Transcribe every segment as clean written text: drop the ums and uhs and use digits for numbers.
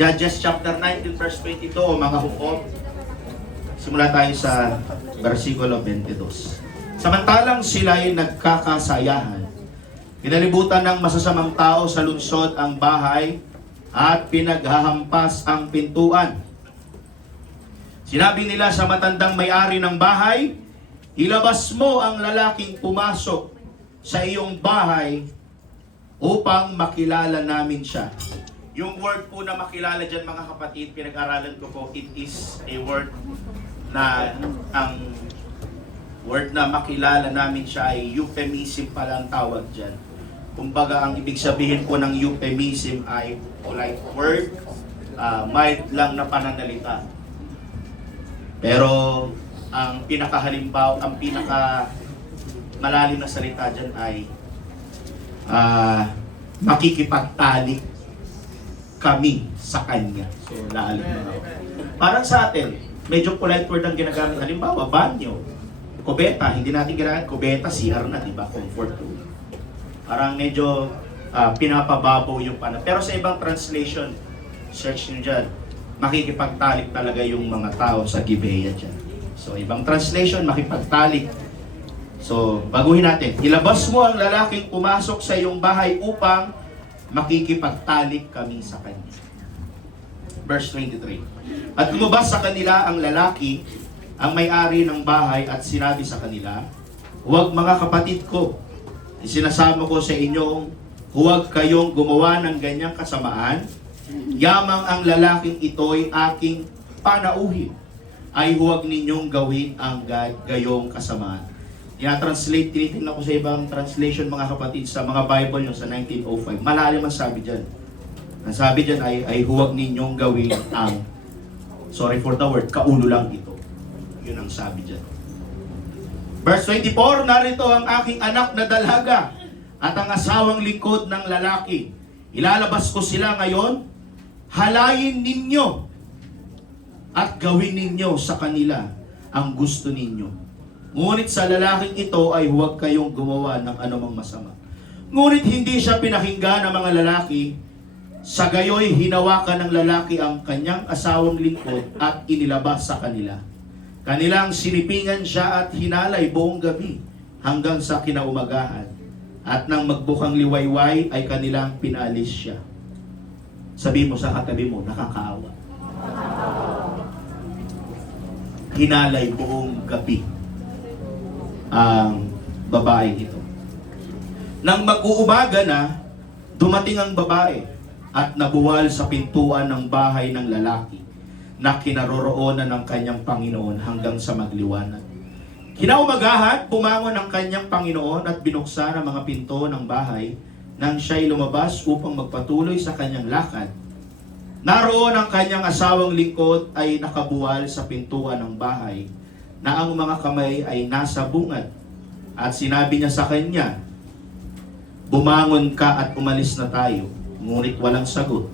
Judges chapter 19 verse 22, mga hukom. Simula tayo sa versikulo 22. Samantalang sila ay nagkakasayahan, pinalibutan ng masasamang tao sa lungsod ang bahay at pinaghahampas ang pintuan. Sinabi nila sa matandang may-ari ng bahay, ilabas mo ang lalaking pumasok sa iyong bahay upang makilala namin siya. Yung word po na makilala dyan, mga kapatid, pinag-aralan ko po, it is a word na ang word na makilala namin siya ay euphemism pala ang tawag dyan. Kumbaga, ang ibig sabihin po ng euphemism ay polite word, mild lang na pananalita. Pero ang pinakahalimbawa, ang pinaka malalim na salita dyan ay makikipagtalik kami sa Kanya. So, laalim na ako. Parang sa atin, medyo polite word ang ginagamit. Halimbawa, banyo, kubeta, hindi natin ginagamit kubeta, CR na, di ba? Comfort room. Parang medyo pinapababaw yung panahon. Pero sa ibang translation, search nyo dyan, makikipagtalik talaga yung mga tao sa Gibeah dyan. So, ibang translation, makipagtalik. So, baguhin natin. Ilabas mo ang lalaking pumasok sa iyong bahay upang makikipagtalik kami sa kanya. Verse 23. At lumabas sa kanila ang lalaki, ang may-ari ng bahay, at sinabi sa kanila, huwag mga kapatid ko, isinasama ko sa inyong huwag kayong gumawa ng ganyang kasamaan, yamang ang lalaking ito'y aking panauhin, ay huwag ninyong gawin ang gayong kasamaan. Translate, tinitingnan ko sa ibang translation, mga kapatid, sa mga Bible nyo sa 1905. Malalim ang sabi dyan. Ang sabi dyan ay huwag ninyong gawin ang, sorry for the word, kaulo lang ito. Yun ang sabi dyan. Verse 24, narito ang aking anak na dalaga at ang asawang likod ng lalaki. Ilalabas ko sila ngayon, halayin ninyo at gawin ninyo sa kanila ang gusto ninyo. Ngunit sa lalaking ito ay huwag kayong gumawa ng anumang masama. Ngunit hindi siya pinakinggan ng mga lalaki. Sa gayoy, hinawakan ng lalaki ang kanyang asawang lingkod at inilabas sa kanila. Kanilang sinipingan siya at hinalay buong gabi hanggang sa kinaumagahan. At nang magbukang liwayway ay kanilang pinalis siya. Sabi mo sa katabi mo, nakakaawa. Hinalay buong gabi ang babae ito. Nang mag-uumaga na, dumating ang babae at nabuwal sa pintuan ng bahay ng lalaki na kinaroroonan ng kanyang Panginoon hanggang sa magliwanag. Kinaumagahan, bumangon ang kanyang Panginoon at binuksan ang mga pinto ng bahay nang siya'y lumabas upang magpatuloy sa kanyang lakad. Naroon ang kanyang asawang lingkod ay nakabuwal sa pintuan ng bahay na ang mga kamay ay nasa bungad. At sinabi niya sa kanya, bumangon ka at umalis na tayo. Ngunit walang sagot.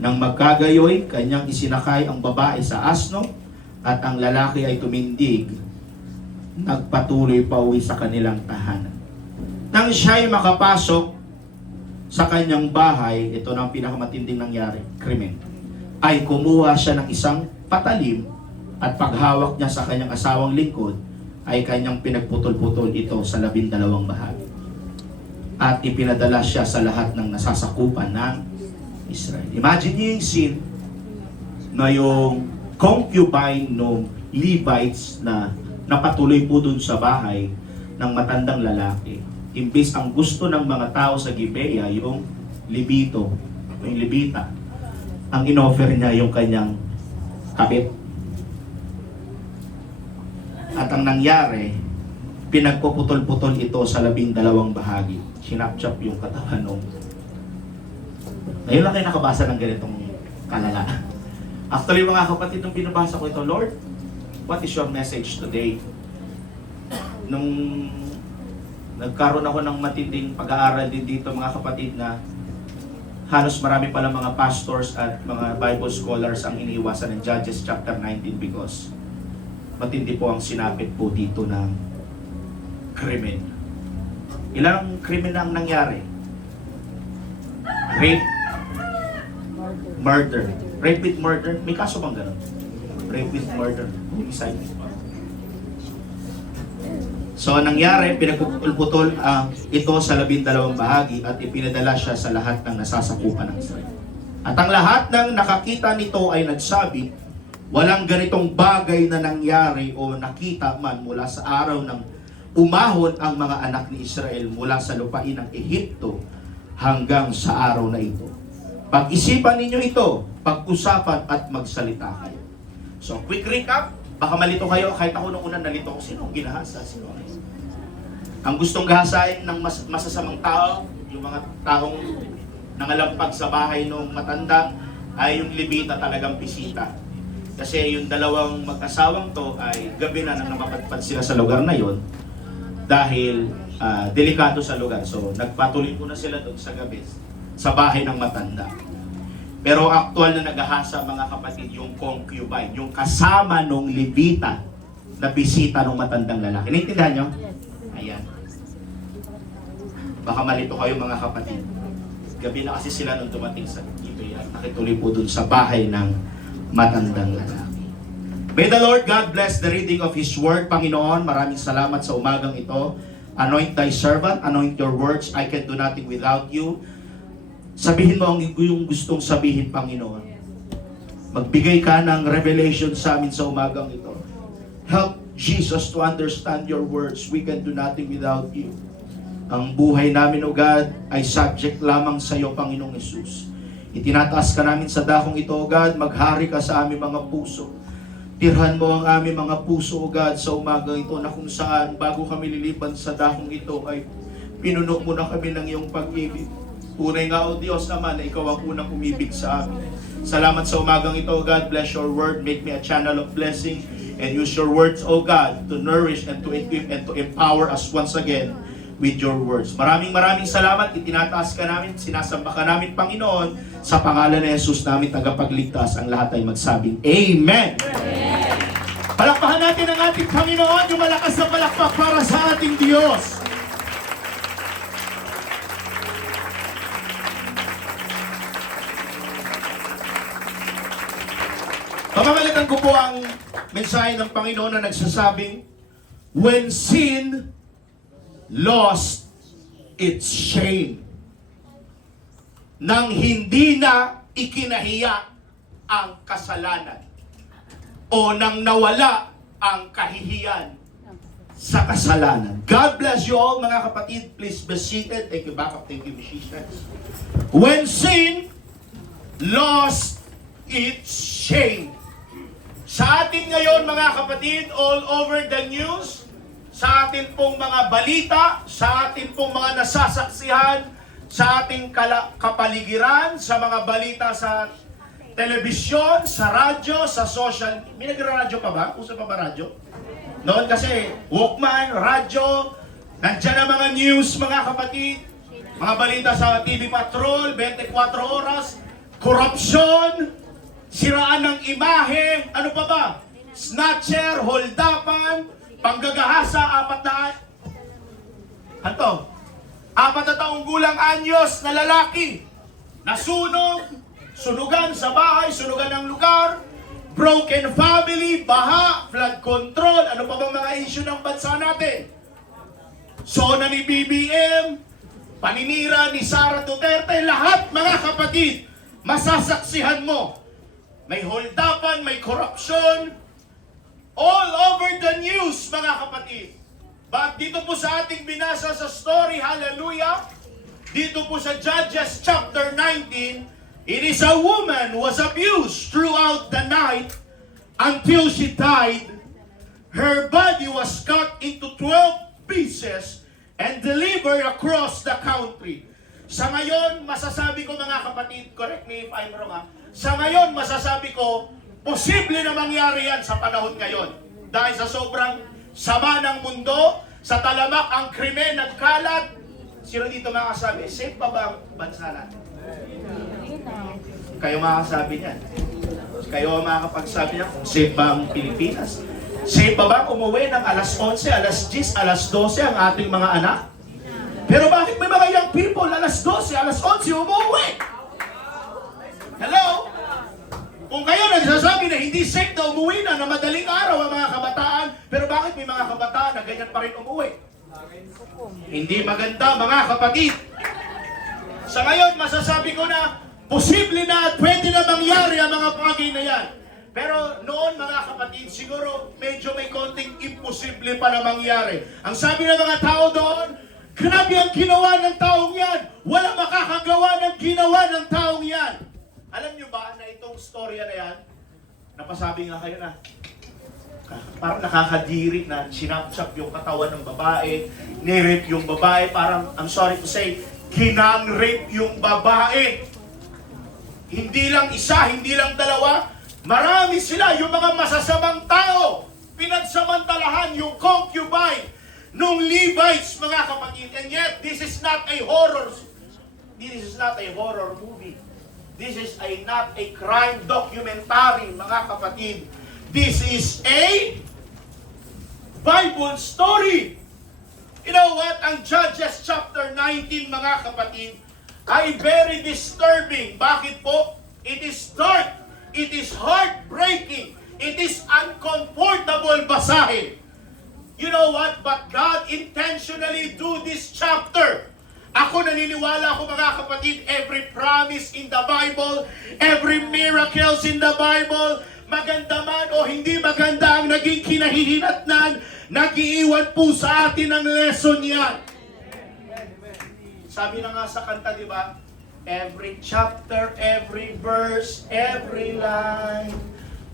Nang magkagayoy, kanyang isinakay ang babae sa asno at ang lalaki ay tumindig. Nagpatuloy pa uwi sa kanilang tahanan. Nang siya'y makapasok sa kanyang bahay, ito na ang pinakamatinding nangyari, krimen, ay kumuha siya ng isang patalim at paghawak niya sa kanyang asawang lingkod, ay kanyang pinagputol-putol ito sa 12 bahagi. At ipinadala siya sa lahat ng nasasakupan ng Israel. Imagine niyo yung scene na yung concubine ng Levites na napatuloy po dun sa bahay ng matandang lalaki. Imbis ang gusto ng mga tao sa Gibeah, yung Levito, yung Levita, ang inoffer niya yung kanyang kabit. At ang nangyari, pinagpuputol-putol ito sa 12 bahagi. Sinapchap yung katawan nung. Ngayon lang kayo nakabasa ng ganitong kalala. Actually, mga kapatid, nung binabasa ko ito, Lord, what is your message today? Nung nagkaroon ako ng matinding pag-aaral din dito, mga kapatid, na halos marami pala mga pastors at mga Bible scholars ang iniiwasan ng Judges chapter 19 because matindi po ang sinapit po dito ng krimen. Ilang krimen na ang nangyari? Rape, murder. Rape with murder? May kaso bang ganun? Rape with murder. Homicide. So, nangyari, pinagputol ito sa 12 bahagi at ipinadala siya sa lahat ng nasasakupan ng Israel. At ang lahat ng nakakita nito ay nagsabi, walang ganitong bagay na nangyari o nakita man mula sa araw ng umahon ang mga anak ni Israel mula sa lupain ng Ehipto hanggang sa araw na ito. Pag-isipan ninyo ito, pag-usapan at magsalita kayo. So, quick recap. Baka malito kayo, kahit ako nung una nalito ko, sino ang ginahasa? Sino ang gustong gahasain ng masasamang tao, yung mga taong nangalampag sa bahay ng matanda, ay yung Levita talagang bisita. Kasi yung dalawang mag-asawang to ay gabi na nang namapadpad sila sa lugar na yon dahil delikado sa lugar. So nagpatuloy ko na sila doon sa gabi sa bahay ng matanda. Pero aktual na nagahasa mga kapatid yung concubine, yung kasama nung Levita na bisita ng matandang lalaki. Naintindihan nyo? Ayan. Baka malito kayo mga kapatid. Gabi na kasi sila nung dumating sa Gibeah at nakituloy po dun sa bahay ng matandang lalaki. May the Lord God bless the reading of His Word. Panginoon, maraming salamat sa umagang ito. Anoint thy servant, anoint your words. I can do nothing without you. Sabihin mo ang yung gustong sabihin, Panginoon. Magbigay ka ng revelation sa amin sa umagang ito. Help Jesus to understand your words. We can do nothing without you. Ang buhay namin, O God, ay subject lamang sa iyo, Panginoong Yesus. Itinataas ka namin sa dakong ito, O God. Maghari ka sa aming mga puso. Tirhan mo ang aming mga puso, O God, sa umagang ito na kung saan bago kami lilipan sa dakong ito ay pinuno mo na kami ng iyong pag-ibig. Tunay nga, O Diyos naman, na ikaw ang unang umibig sa amin. Salamat sa umagang ito, O God. Bless your word. Make me a channel of blessing. And use your words, O God, to nourish and to equip and to empower us once again with your words. Maraming salamat. Itinataas ka namin, sinasamba ka namin, Panginoon, sa pangalan ni Jesus namin tagapagligtas. Ang lahat ay magsabing Amen! Amen! Palakpakan natin ang ating Panginoon, yung malakas na palakpak para sa ating Diyos. Pamamalitan ko po ang mensahe ng Panginoon na nagsasabing, when sin lost its shame. Nang hindi na ikinahiya ang kasalanan o nang nawala ang kahihiyan sa kasalanan. God bless you all, mga kapatid. Please be seated. Thank you, backup. Thank you, musicians. When sin lost its shame. Sa atin ngayon, mga kapatid, all over the news, sa atin pong mga balita, sa atin pong mga nasasaksihan, sa ating kapaligiran, sa mga balita sa telebisyon, sa radyo, sa social. May nagra-radyo pa ba? Uso pa ba radyo? Noon kasi, Walkman, radyo, nandiyan ang mga news, mga kapatid, mga balita sa TV Patrol, 24 oras, korupsyon, siraan ng imahe, ano pa ba? Snatcher, holdapan, panggagahasa, 4 na taong gulang anyos na lalaki, nasunog, sunugan sa bahay, sunugan ng lugar, broken family, baha, flood control, ano pa bang mga issue ng bansa natin? Sona ni BBM, paninira ni Sara Duterte, lahat mga kapatid, masasaksihan mo. May holdapan, may corruption, all over the news, mga kapatid. But dito po sa ating binasa sa story, hallelujah, dito po sa Judges chapter 19, it is a woman who was abused throughout the night until she died. Her body was cut into 12 pieces and delivered across the country. Sa ngayon, masasabi ko, mga kapatid, correct me if I'm wrong, sa ngayon, masasabi ko, posible na mangyari yan sa panahon ngayon. Dahil sa sobrang sama ng mundo, sa talamak ang krimen nagkalat, sino dito makakasabi, safe pa ba ang bansa natin? Kayo makakasabi niyan. Kayo makakapagsabi niyan kung safe ba ang Pilipinas? Safe pa ba umuwi ng alas 11, alas 10, alas 12 ang ating mga anak? Pero bakit may mga young people, alas 12, alas 11 umuwi? Hello? hindi safe na umuwi na madaling araw ang mga kabataan. Pero bakit may mga kabataan na ganyan pa rin umuwi? Hindi maganda, mga kapatid. Sa ngayon, masasabi ko na posible na at pwede na mangyari ang mga bagay na yan. Pero noon, mga kapatid, siguro medyo may konting imposible pa na mangyari. Ang sabi ng mga tao doon, grabe ang ginawa ng taong yan. Walang makakagawa ng ginawa ng taong yan. Alam nyo ba na itong storya na yan, napasabi nga kayo na, parang nakakadiri na sinapsap yung katawan ng babae, nirape yung babae, parang, I'm sorry to say, kinang-rape yung babae. Hindi lang isa, hindi lang dalawa, marami sila, yung mga masasamang tao, pinagsamantalahan yung concubine nung Levites, mga kapatid. And yet, this is not a horror movie. This is not a crime documentary, mga kapatid. This is a Bible story. You know what? Ang Judges chapter 19, mga kapatid, ay very disturbing. Bakit po? It is dark. It is heartbreaking. It is uncomfortable basahin. You know what? But God intentionally do this chapter. Ako naniniwala ako, mga kapatid, every promise in the Bible, every miracles in the Bible, maganda man o hindi maganda ang naging kinahihinatnan, nag-iiwan po sa atin ang lesson yan. Sabi na nga sa kanta, di ba? Every chapter, every verse, every line,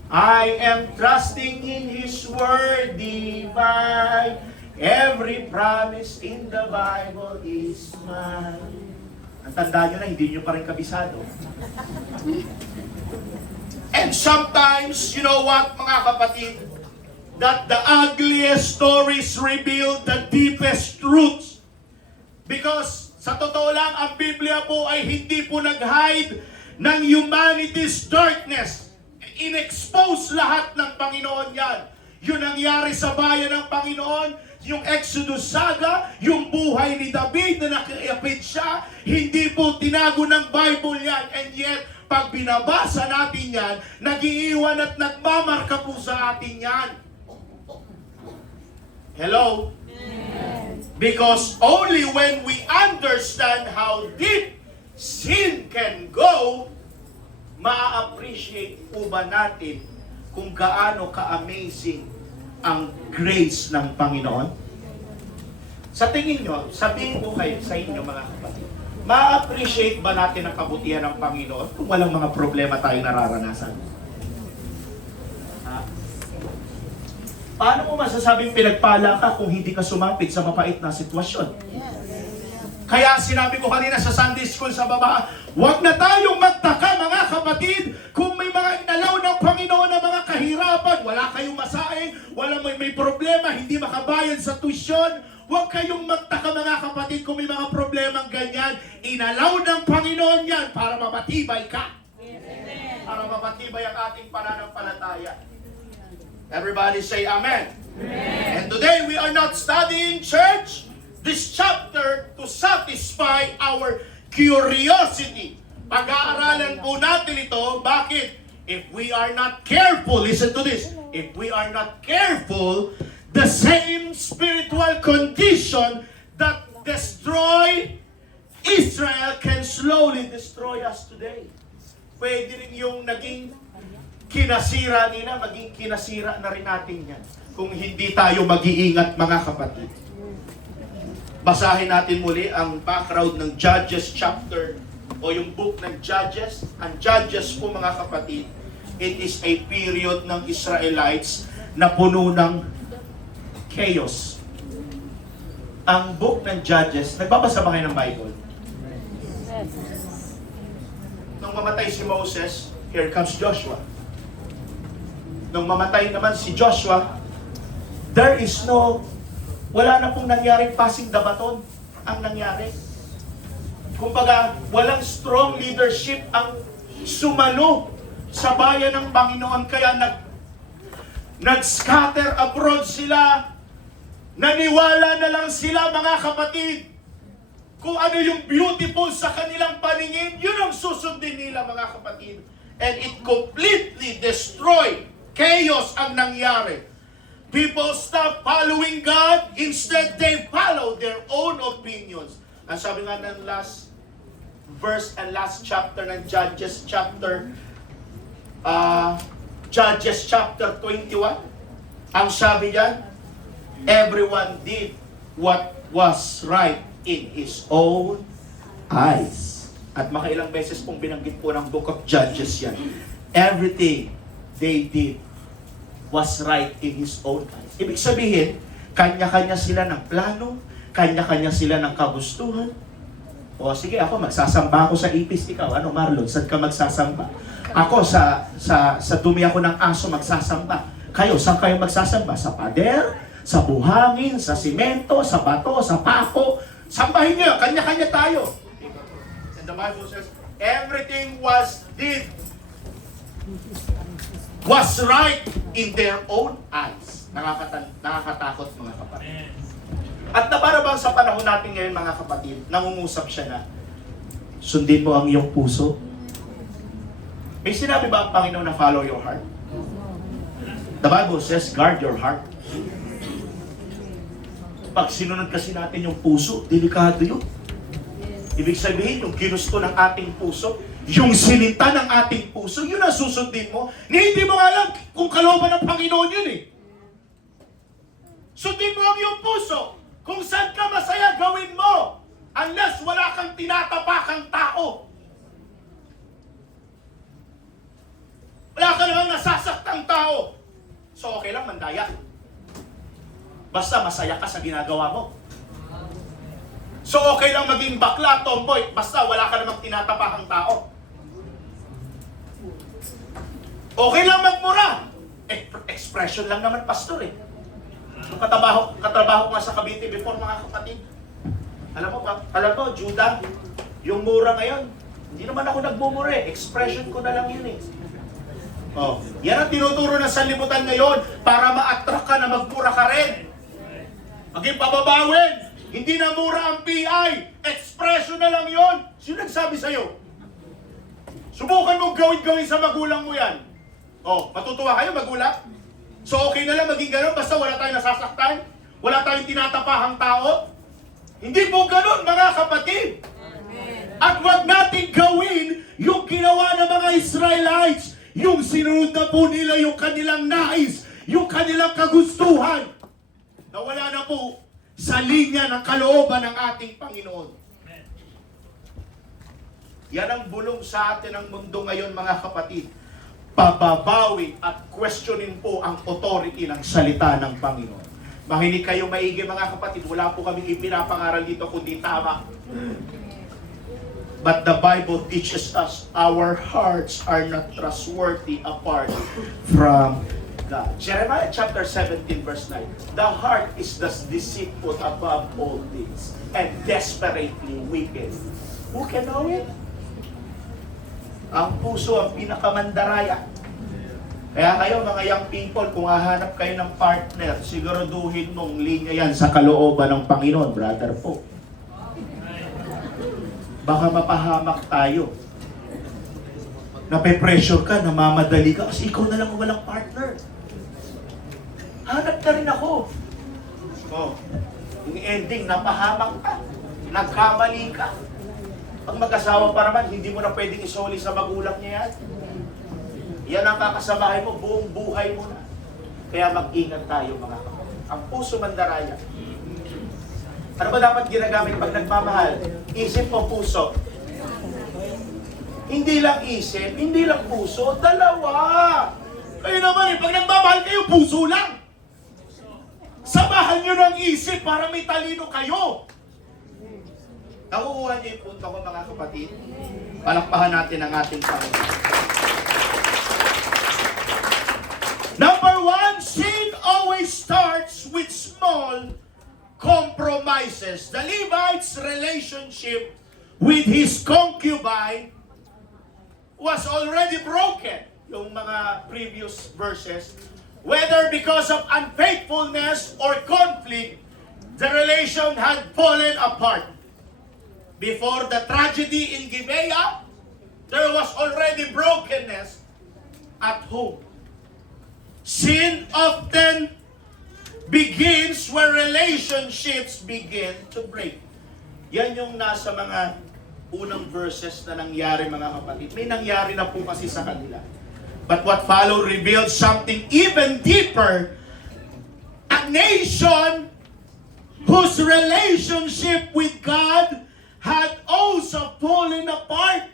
I am trusting in His word divine. Every promise in the Bible is mine. Ang tanda nyo na, hindi nyo pa rin kabisado. And sometimes, you know what, mga kapatid, that the ugliest stories reveal the deepest truths. Because sa totoo lang, ang Biblia po ay hindi po nag-hide ng humanity's darkness. In-expose lahat ng Panginoon yan. Yung nangyari sa bayan ng Panginoon, yung Exodus saga, yung buhay ni David na nakiapid siya, hindi po tinago ng Bible yan. And yet, pag binabasa natin yan, nag-iiwan at nagmamarka po sa atin yan. Hello? Because only when we understand how deep sin can go, ma-appreciate po ba natin kung gaano ka-amazing ang grace ng Panginoon? Sa tingin nyo, sabihin ko kayo sa inyo, mga kapatid, ma-appreciate ba natin ang kabutihan ng Panginoon kung walang mga problema tayong nararanasan? Ha? Paano mo masasabing pinagpala ka kung hindi ka sumapit sa mapait na sitwasyon? Kaya sinabi ko kanina sa Sunday School sa baba, huwag na tayong magtaka, mga kapatid, kung may mga inalaw ng Panginoon na mga kahirapan, wala kayong masaing, wala may problema, hindi makabayad sa tuition. Huwag kayong magtaka, mga kapatid, kung may mga problemang ganyan. Inalaw ng Panginoon yan para mapatibay ka. Para mapatibay ang ating pananampalataya. Everybody say amen. And today we are not studying, church, this chapter to satisfy our curiosity. Pag-aaralan po natin ito. Bakit? If we are not careful, listen to this, if we are not careful, the same spiritual condition that destroy Israel can slowly destroy us today. Pwede rin yung naging kinasira nila, maging kinasira na rin natin yan. Kung hindi tayo mag-iingat, mga kapatid. Basahin natin muli ang background ng Judges chapter o yung book ng Judges. Ang Judges po, mga kapatid, it is a period ng Israelites na puno ng chaos. Ang book ng Judges, nagbabasa ba kayo ng Bible? Nung mamatay si Moses, here comes Joshua. Nung mamatay naman si Joshua, wala na pong nangyaring passing the baton ang nangyari. Kumbaga, walang strong leadership ang sumalo sa bayan ng Panginoon. Kaya nag-scatter abroad sila. Naniwala na lang sila, mga kapatid. Kung ano yung beautiful sa kanilang paningin, yun ang susundin nila, mga kapatid. and it completely destroyed. Chaos ang nangyari. People stop following God, instead they follow their own opinions. Ang sabi nga ng last verse and last chapter ng Judges chapter 21, ang sabi diyan, everyone did what was right in his own eyes. At makailang beses pong binanggit po ng Book of Judges yan. Everything they did was right in his own eyes. Ibig sabihin, kanya-kanya sila ng plano, kanya-kanya sila ng kagustuhan. O sige, ako magsasamba ako sa ipis, ikaw, ano Marlon, saan ka magsasamba? Ako sa dumi ako ng aso magsasamba. Kayo, saan kayo magsasamba? Sa pader, sa buhangin, sa simento, sa bato, sa pako. Sambahin niyo, kanya-kanya tayo. And the Bible says, everything was right in their own eyes. Nakakatakot mga kapatid. At nabarabang sa panahon natin ngayon mga kapatid, nangungusap siya na, sundin mo ang iyong puso. May sinabi ba ang Panginoon na follow your heart? The Bible says, guard your heart. Pag sinunod kasi natin yung puso, delikado yun. Ibig sabihin, yung ginusto ng ating puso, yung sinita ng ating puso, yun ang susundin mo. Hindi mo alam kung kalooban ng Panginoon yun eh. Sundin mo ang iyong puso. Kung saan ka masaya, gawin mo. Unless wala kang tinatapakang tao. Wala ka namang nasasaktang tao. So okay lang, mandaya. Basta masaya ka sa ginagawa mo. So okay lang maging bakla, tomboy, basta wala ka namang tinatapakang tao. Okay lang magmura. Expression lang naman, pastor eh. Yung katrabaho ko nga sa Cavite before, mga kapatid. Alam mo, Judah, yung mura ngayon, hindi naman ako nagmumura eh. Expression ko na lang yun eh. Oh, yan ang tinuturo ng sanlibutan ngayon para ma-attract ka na magmura ka rin. Maging pababawin. Hindi na mura ang PI. Expression na lang yon. Sino nagsabi sa'yo? Subukan mo gawin sa magulang mo yan. Oh, matutuwa kayo magulang? So okay na lang maging gano'n basta wala tayong nasasaktan? Wala tayong tinatapahang tao? Hindi po gano'n mga kapatid. At wag natin gawin yung ginawa ng mga Israelites. Yung sinunod na po nila yung kanilang nais, yung kanilang kagustuhan, na wala na po sa linya ng kalooban ng ating Panginoon. Yan ang bulong sa atin ng mundo ngayon mga kapatid. Pababawi at questionin po ang authority ng salita ng Panginoon. Makinig kayo maigi mga kapatid, wala po kaming ipinapangaral dito kundi tama. But the Bible teaches us our hearts are not trustworthy apart from God. Jeremiah chapter 17 verse 9. The heart is thus deceitful above all things and desperately wicked. Who can know it? Ang puso ang pinakamandaraya. Kaya kayo mga young people, kung hahanap kayo ng partner, siguraduhin mong linya yan sa kalooban ng Panginoon, brother po. Baka mapahamak tayo. Nape-pressure ka, namamadali ka, kasi ikaw na lang walang partner. Hanap na rin ako. Oh, yung ending, napahamak ka. Nagkamali ka. Pag mag-asawa pa naman, hindi mo na pwedeng isoli sa magulang niya yan. Yan ang kakasamahin mo, buong buhay mo na. Kaya mag-ingat tayo mga kapatid. Ang puso mandaraya. Ano ba dapat ginagamit pag nagmamahal? Isip o puso? Hindi lang isip, hindi lang puso, dalawa. Kayo naman pag nagmamahal kayo, puso lang. Samahan nyo ng isip para may talino kayo. Nakukuha niyo yung punto ko mga kapatid? Palakpahan natin ang ating Panginoon. Number one, sin always starts with small compromises. The Levite's relationship with his concubine was already broken. Yung mga previous verses, whether because of unfaithfulness or conflict, the relation had fallen apart. Before the tragedy in Gibeah, There was already brokenness at home. Sin often begins where relationships begin to break. Yan yung nasa mga unang verses na nangyari, mga kapatid. May nangyari na po kasi sa kanila. But what followed revealed something even deeper. A nation whose relationship with God had also fallen apart.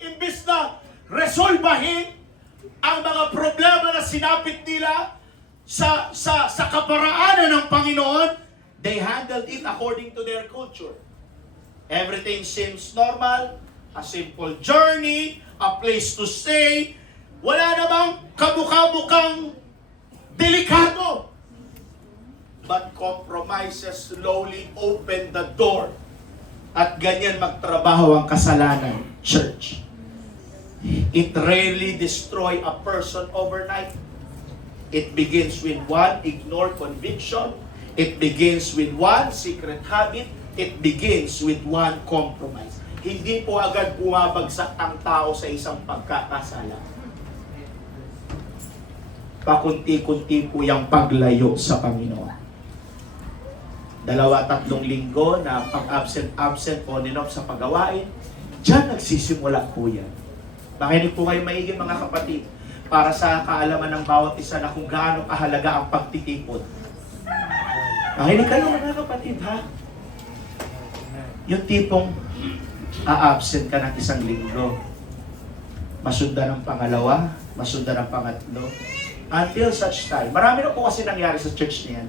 Imbis na resolbahin ang mga problema na sinapit nila sa kaparaanan ng Panginoon, they handled it according to their culture. Everything seems normal, a simple journey, a place to stay. Wala namang kamukha-mukhang delikado. But compromises slowly open the door. At ganyan magtrabaho ang kasalanan, church. It rarely destroys a person overnight. It begins with one ignored conviction. It begins with one secret habit. It begins with one compromise. Hindi po agad bumabagsak ang tao sa isang pagkakasala. Pakunti-kunti po yung paglayo sa Panginoon. 2-3 linggo na pag-absent on and off sa pagawain, diyan nagsisimula po yan. Makinig po kayo maigi, mga kapatid, para sa kaalaman ng bawat isa na kung gaano kahalaga ang pagtitipon. Makinig kayo, mga kapatid, ha? Yung tipong a-absent ka ng 1 linggo, masundan ng pangalawa, masundan ng pangatlo, until such time. Marami na po kasi nangyari sa church niyan.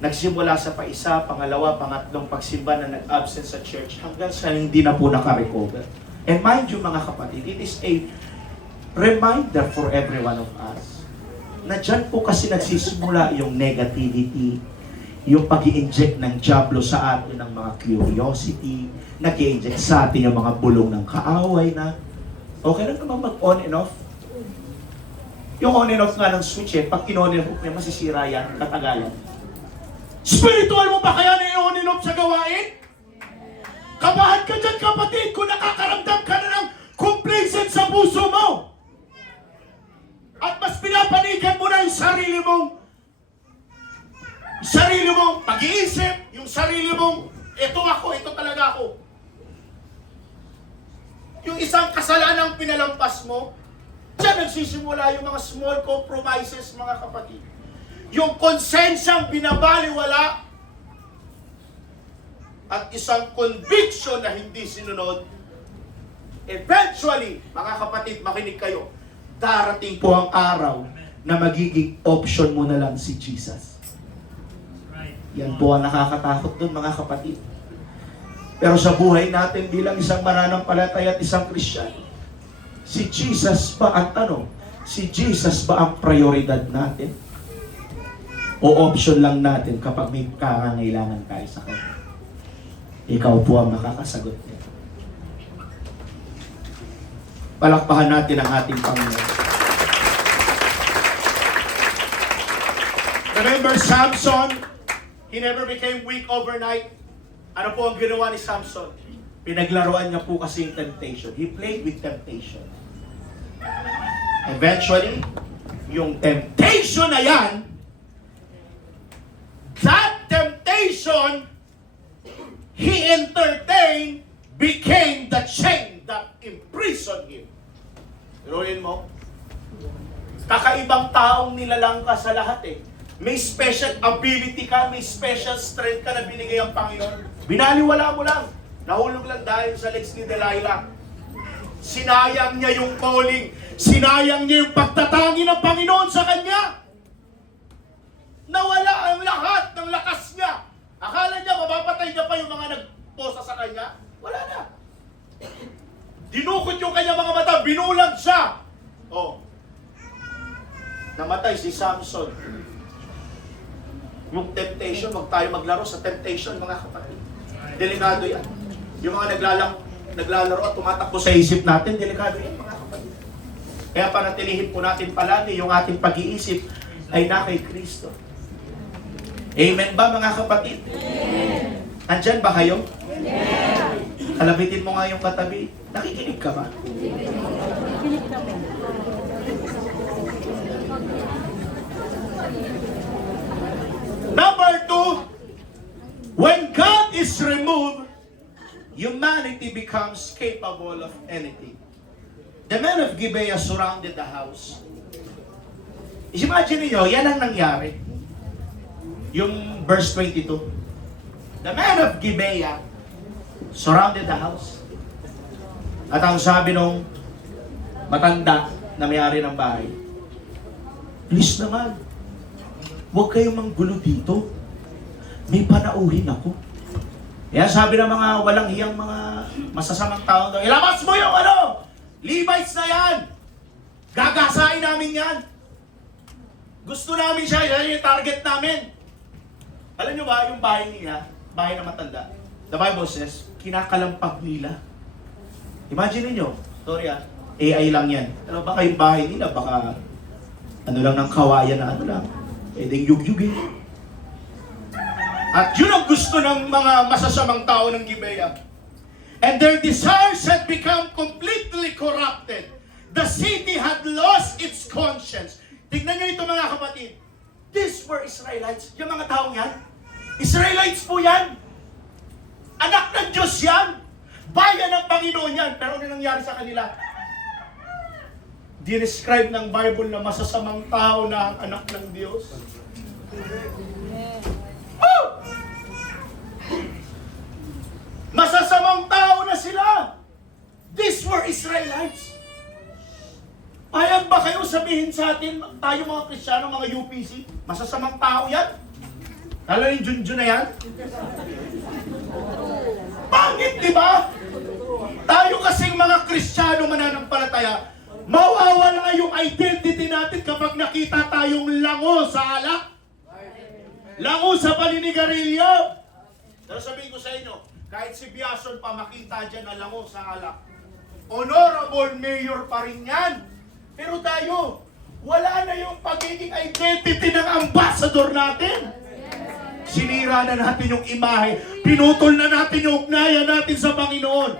Nagsimula sa paisa, pangalawa, pangatlong pagsimba na nag-absent sa church hanggang sa hindi na po naka-recover. And mind you, mga kapatid, it is a reminder for every one of us na dyan po kasi nagsisimula yung negativity, yung pag-i-inject ng diablo sa atin ng mga curiosity, nag-i-inject sa atin yung mga bulong ng kaaway na okay lang naman mag-on and off. Yung on and off nga ng switch pag in-on and off, may masisira yan, katagalan. Spiritual mo ba kaya na i-on and off sa gawain? Kabahan ka dyan, kapatid, kung nakakaramdam ka na ng complacent sa puso mo. At mas pinapanigan mo na yung sarili mong pag-iisip, yung sarili mong, ito ako, ito talaga ako. Yung isang kasalanang pinalampas mo, dyan nagsisimula yung mga small compromises, mga kapatid. Yung konsensyang binabaliwala, at isang conviction na hindi sinunod, eventually, mga kapatid, makinig kayo, darating po ang araw na magiging option mo na lang si Jesus. Yan po ang nakakatakot dun, mga kapatid. Pero sa buhay natin bilang isang mananampalataya at isang Christian, si Jesus ba ang Si Jesus ba ang prioridad natin? O option lang natin kapag may kakangailangan tayo sa Kanya? Ikaw po ang makakasagot niya. Palakpakan natin ang ating Panginoon. Remember Samson? He never became weak overnight. Ano po ang ginawa ni Samson? Pinaglaruan niya po kasi yung temptation. He played with temptation. Eventually, yung temptation na yan, that temptation he entertained became the chain that imprisoned him. Iruin mo, kakaibang taong nilalang ka sa lahat May special ability ka, may special strength ka na binigay ang Panginoon. Binaliwala mo lang. Nahulog lang dahil sa legs ni Delilah. Sinayang niya yung calling. Sinayang niya yung pagtatangi ng Panginoon sa kanya. Nawala ang lahat ng lakas niya. Akala niya, mapapatay niya pa yung mga nagposa sa kanya? Wala na. Dinukot yung kanya mga mata, binulag siya. Namatay si Samson. Yung temptation, wag tayo maglaro sa temptation, mga kapatid. Delikado yan. Yung mga naglalaro at tumatakbo sa isip natin, delikado yan, mga kapatid. Kaya panatilihin po natin palagi yung ating pag-iisip ay na kay Kristo. Amen ba, mga kapatid? Amen. Nandyan ba kayo? Amen. Kalabitin mo nga yung katabi. Nakikinig ka ba? Number 2, when God is removed, humanity becomes capable of anything. The men of Gibeah surrounded the house. Imagine niyo, yan ang nangyari. Yung verse 22. The men of Gibeah surrounded the house. At ang sabi nung matanda na may-ari ng bahay, please naman, huwag kayong manggulo dito. May panauhin ako. Kaya sabi ng mga walang hiyang mga masasamang tao daw, ilabas mo yung Levites na yan! Gagasain namin yan! Gusto namin siya, yan yung target namin. Alam nyo ba, yung bahay niya, bahay na matanda, the Bible says, kinakalampag nila. Imagine niyo, sorry AI lang yan. Pero baka yung bahay nila, baka lang ng kawayan na lang. Pwedeng yugyugin. At yun ang gusto ng mga masasamang tao ng Gibeah. And their desires had become completely corrupted. The city had lost its conscience. Tignan nyo ito mga kapatid. These were Israelites. Yung mga taong yan, Israelites po yan. Anak ng Diyos yan. Bayan ng Panginoon yan. Pero ano nangyari sa kanila? Dinescribe ng Bible na masasamang tao na ang anak ng Diyos. Oh! Masasamang tao na sila. These were Israelites. Payag ba kayo sabihin sa atin, tayo mga Kristiyano, mga UPC, masasamang tao yan? Lalo yung Junjun na yan? Pangit, di ba? Tayo kasing mga Kristiyano mananampalataya, mawawala yung identity natin kapag nakita tayong lango sa alak. Lango sa paninigarilyo. Pero sabihin ko sa inyo, kahit si Biason pa makita dyan na lango sa alak, honorable mayor pa rin yan. Pero tayo, wala na yung pagiging identity ng ambassador natin. Sinira na natin yung imahe. Pinutol na natin yung ugnayan natin sa Panginoon.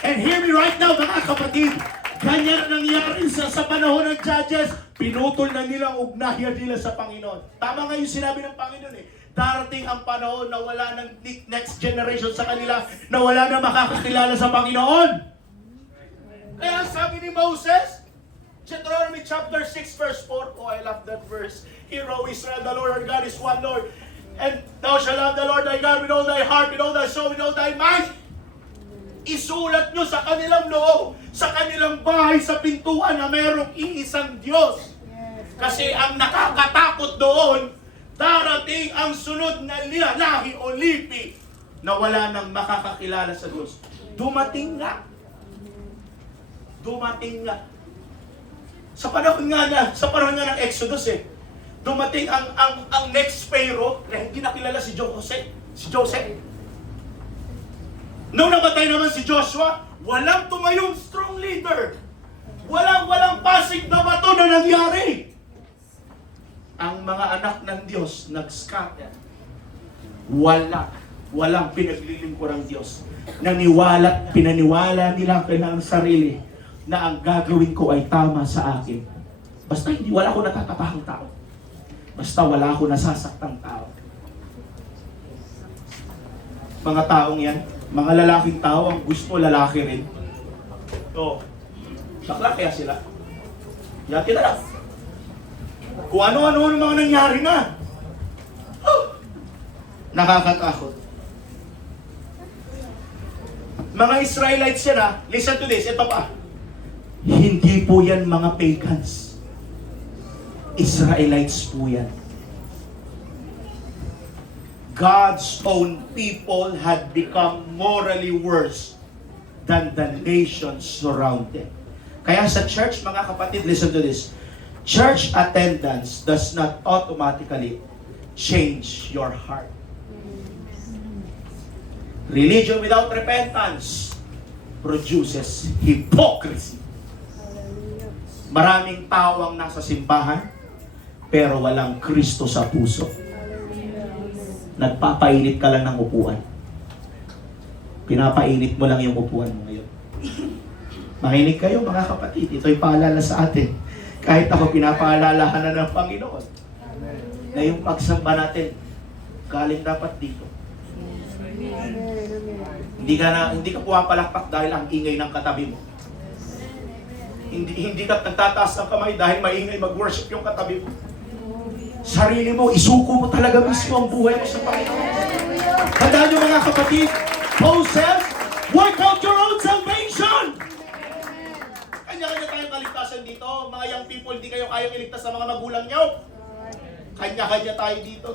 And hear me right now, mga kapatid. Ganyan ang nangyari sa panahon ng Judges. Pinutol na nilang ugnayan nila sa Panginoon. Tama nga yung sinabi ng Panginoon eh. Darating ang panahon na wala ng next generation sa kanila, na wala na makakakilala sa Panginoon. Kaya sabi ni Moses, Deuteronomy chapter 6 verse 4, oh I love that verse. Hear, O Israel, the Lord our God is one Lord. And thou shalt love the Lord thy God with all thy heart, with all thy soul, with all thy mind. Isulat nyo sa kanilang loob, sa kanilang bahay, sa pintuan na mayroong iisang Diyos. Kasi ang nakakatakot doon, darating ang sunod na lahi o lipi na wala nang makakakilala sa Diyos. Dumating nga. Dumating nga. Sa panahon nga ng Exodus dumating ang next Pharaoh na hindi nakilala si Joseph. Nung namatay naman si Joshua, walang tumayong strong leader. Walang pasig na bato na nangyari. Ang mga anak ng Diyos nag-scatter. Walang pinaglilingkurang Diyos. Pinaniwala nila kanilang sarili na ang gagawin ko ay tama sa akin. Basta wala ko natatapahang tao. Basta wala ko nasasaktang tao. Mga taong yan, mga lalaking tao, ang gusto lalaki rin. So, bakla kaya sila? Yati na lang. Kung ano-ano mga nangyari na. Nakakatakot. Mga Israelites yan listen to this, ito pa. Hindi po yan mga pagans. Israelites po yan. God's own people had become morally worse than the nations surrounded. Kaya sa church, mga kapatid, listen to this. Church attendance does not automatically change your heart. Religion without repentance produces hypocrisy. Maraming tao ang nasa simbahan, pero walang Kristo sa puso. Nagpapainit ka lang ng upuan. Pinapainit mo lang yung upuan mo ngayon. Makinig kayo mga kapatid, ito'y paalala sa atin. Kahit ako pinapaalalahan na ng Panginoon na yung pagsamba natin galing dapat dito. Hindi ka pumapalakpak dahil ang ingay ng katabi mo. Hindi ka nagtataas ng kamay dahil maingay mag-worship yung katabi mo. Sarili mo, isuko mo talaga mismo ang buhay mo sa Panginoon. Tandaan nyo mga kapatid, Paul says, work out your own salvation! Kanya-kanya tayong kaligtasan dito. Mga young people, hindi kayo kayang iligtas sa mga magulang nyo. Kanya-kanya tayo dito.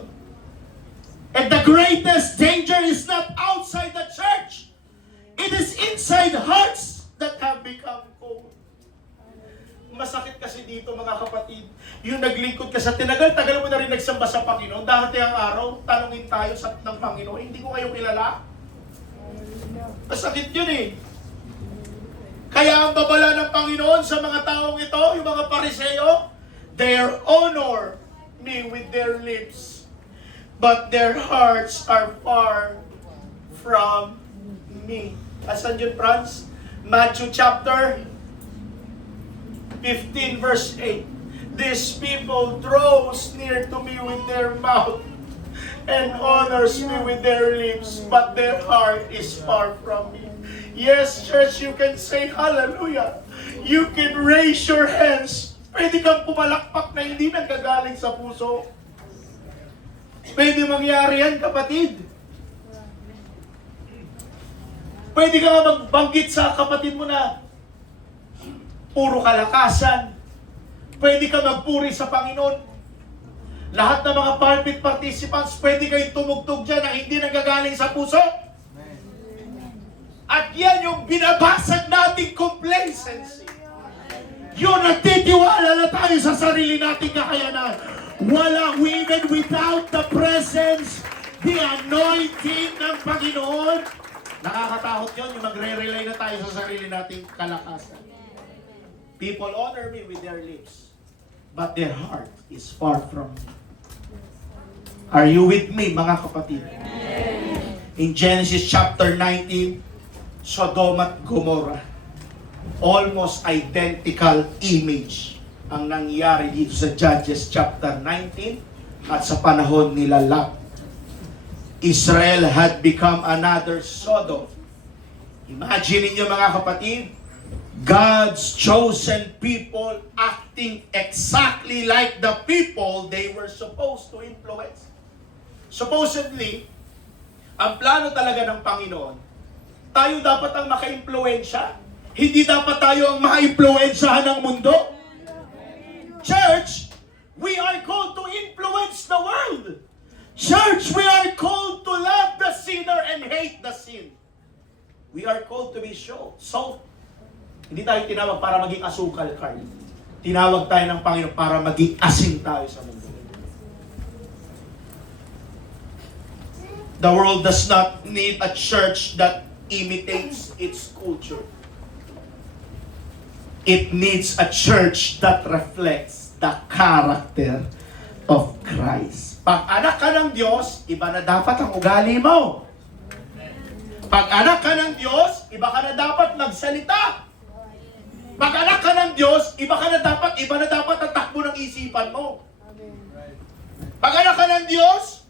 And the greatest danger is not outside the church. It is inside hearts that have become cold. Masakit kasi dito mga kapatid. Yung naglingkod ka sa tinagal-tagal mo na rin nagsamba sa Panginoon. Dahil ang araw, tanungin tayo ng Panginoon, hindi ko kayo kilala. Masakit yun eh. Kaya ang babala ng Panginoon sa mga taong ito, yung mga Pariseo, they honor me with their lips, but their hearts are far from me. Asan yun, Franz? Matthew chapter 15 verse 8. These people draws near to me with their mouth and honors me with their lips, but their heart is far from me. Yes, church, you can say hallelujah. You can raise your hands. Pwede kang pumalakpak na hindi nanggagaling sa puso. Pwede mangyari yan, kapatid. Pwede ka nga magbanggit sa kapatid mo na puro kalakasan. Pwede ka magpuri sa Panginoon. Lahat ng mga pulpit participants, pwede kayong tumugtog dyan na hindi nanggagaling sa puso. At yan yung binabasag nating complacency. Yung nagtitiwala na tayo sa sarili nating kakayanan. Walang even without the presence, the anointing ng Panginoon. Nakakatakot yun, yung magre-rely na tayo sa sarili nating kalakasan. People honor me with their lips, but their heart is far from me. Are you with me, mga kapatid? In Genesis chapter 19, Sodom at Gomorrah, almost identical image ang nangyari dito sa Judges chapter 19 at sa panahon nila Lot. Israel had become another Sodom. Imagine niyo mga kapatid, God's chosen people acting exactly like the people they were supposed to influence. Supposedly, ang plano talaga ng Panginoon, tayo dapat ang maka-impluensya. Hindi dapat tayo ang maka-impluensyahan ng mundo. Church, we are called to influence the world. Church, we are called to love the sinner and hate the sin. We are called to be salt. Hindi tayo tinawag para maging asukal, Carl. Tinawag tayo ng Panginoon para maging asin tayo sa mundo. The world does not need a church that imitates its culture. It needs a church that reflects the character of Christ. Pag anak ka ng Diyos, iba na dapat ang ugali mo. Pag anak ka ng Diyos, iba ka na dapat magsalita. Pag anak ka ng Diyos, iba na dapat ang takbo ng isipan mo. Pag anak ka ng Diyos,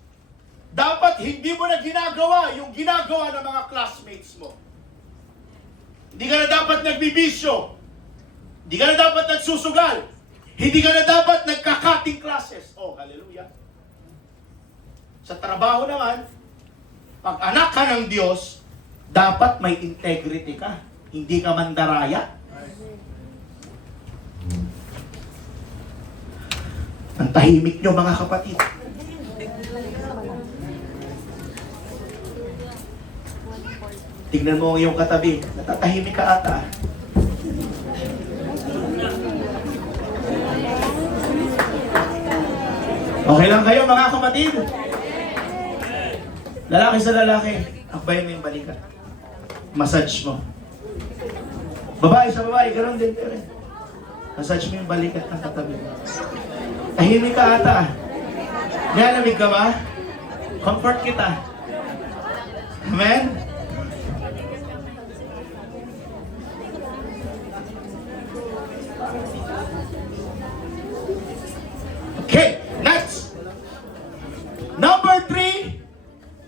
dapat hindi mo na ginagawa yung ginagawa ng mga classmates mo. Hindi ka na dapat nagbibisyo. Hindi ka na dapat nagsusugal. Hindi ka na dapat nagka-cutting classes. Oh, hallelujah. Sa trabaho naman, pag anak ka ng Diyos, dapat may integrity ka. Hindi ka mandaraya. Ang tahimik nyo mga kapatid. Tignan mo ang iyong katabi. Natatahimik ka ata. Okay lang kayo mga kapatid? Lalaki sa lalaki. Akbayin mo yung balikat. Massage mo. Babae sa babae. Ganon din. Massage mo yung balikat ng katabi mo. Tahimik ka ata. Nalamig ka ba? Comfort kita. Amen? Okay, next. Number 3,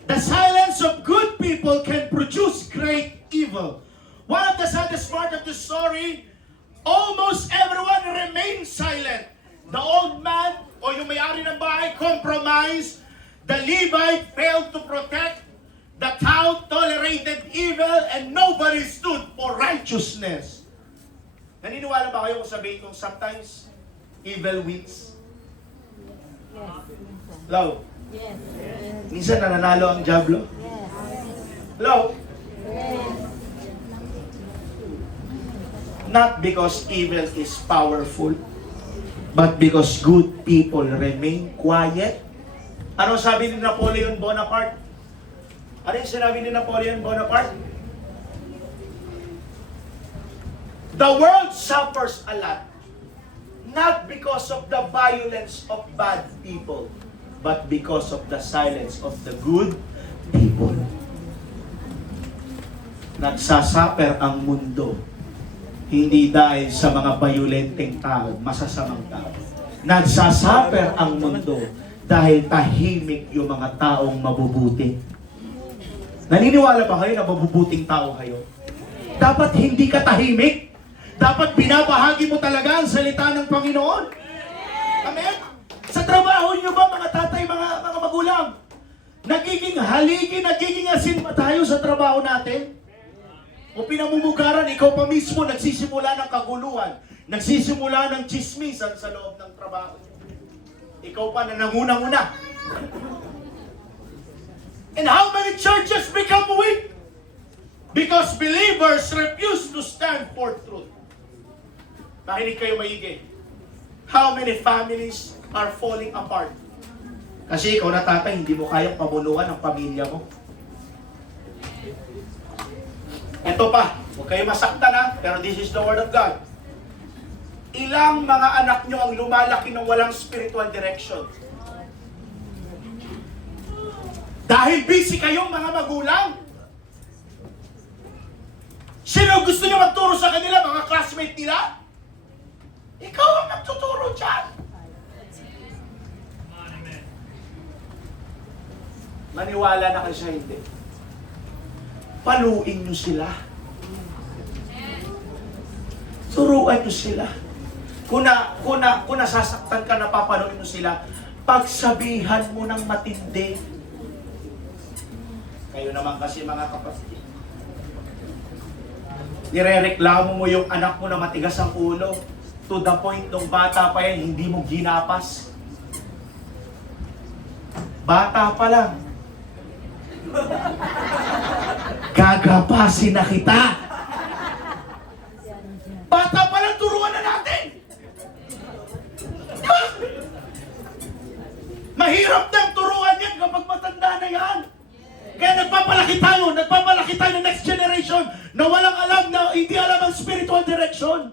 the silence of good people can produce great evil. One of the saddest part of the story, almost everyone remained silent. The old man o yung may-ari ng bahay compromised. The Levite failed to protect. The town tolerated evil and nobody stood for righteousness. Naniniwala ba kayo kung sabihin kong sometimes evil wins? Hello? Yes. Minsan nananalo ang diablo? Yes. Hello? Yes. Not because evil is powerful, but because good people remain quiet. Ano sabi ni Napoleon Bonaparte? Ano yung sinabi ni Napoleon Bonaparte? The world suffers a lot, not because of the violence of bad people, but because of the silence of the good people. Nagsasuffer ang mundo, hindi dahil sa mga violenteng tao, masasamang tao. Nagsasuffer ang mundo dahil tahimik yung mga taong mabubuti. Naniniwala ba kayo na mabubuting tao kayo? Dapat hindi ka tahimik. Dapat binabahagi mo talaga ang salita ng Panginoon. Amen? Sa trabaho niyo ba, mga tatay, mga magulang, nagiging haligi, nagiging asin ba tayo sa trabaho natin? O pinamumugaran, ikaw pa mismo nagsisimula ng kaguluhan, nagsisimula ng chismisan sa loob ng trabaho. Ikaw pa na nanguna-una. And how many churches become weak? Because believers refuse to stand for truth. Makinig kayo maigi. How many families are falling apart? Kasi ikaw na tatay, hindi mo kayang pamunuan ang pamilya mo. Ito pa, huwag kayo masaktan ha, pero this is the word of God. Ilang mga anak nyo ang lumalaki ng walang spiritual direction? Dahil busy kayong mga magulang. Sino gusto nyo magturo sa kanila? Mga classmate nila? Ikaw ang nagtuturo dyan. Maniwala na kayo sa hindi. Paluin nyo sila. Turuan nyo sila. Kung nasasaktan ka, napapaluin mo sila, pagsabihan mo ng matindi. Kayo naman kasi mga kapatid. Nirereklamo mo yung anak mo na matigas ang ulo. To the point, nung bata pa yan, hindi mo ginapas. Bata pa lang. Gagapasin na kita. Bata pa lang, turuan na natin. Diba? Mahirap nang turuan yan kapag matanda na yan. Kaya nagpapalaki tayo ng next generation na walang alam, na hindi alam ang spiritual direction.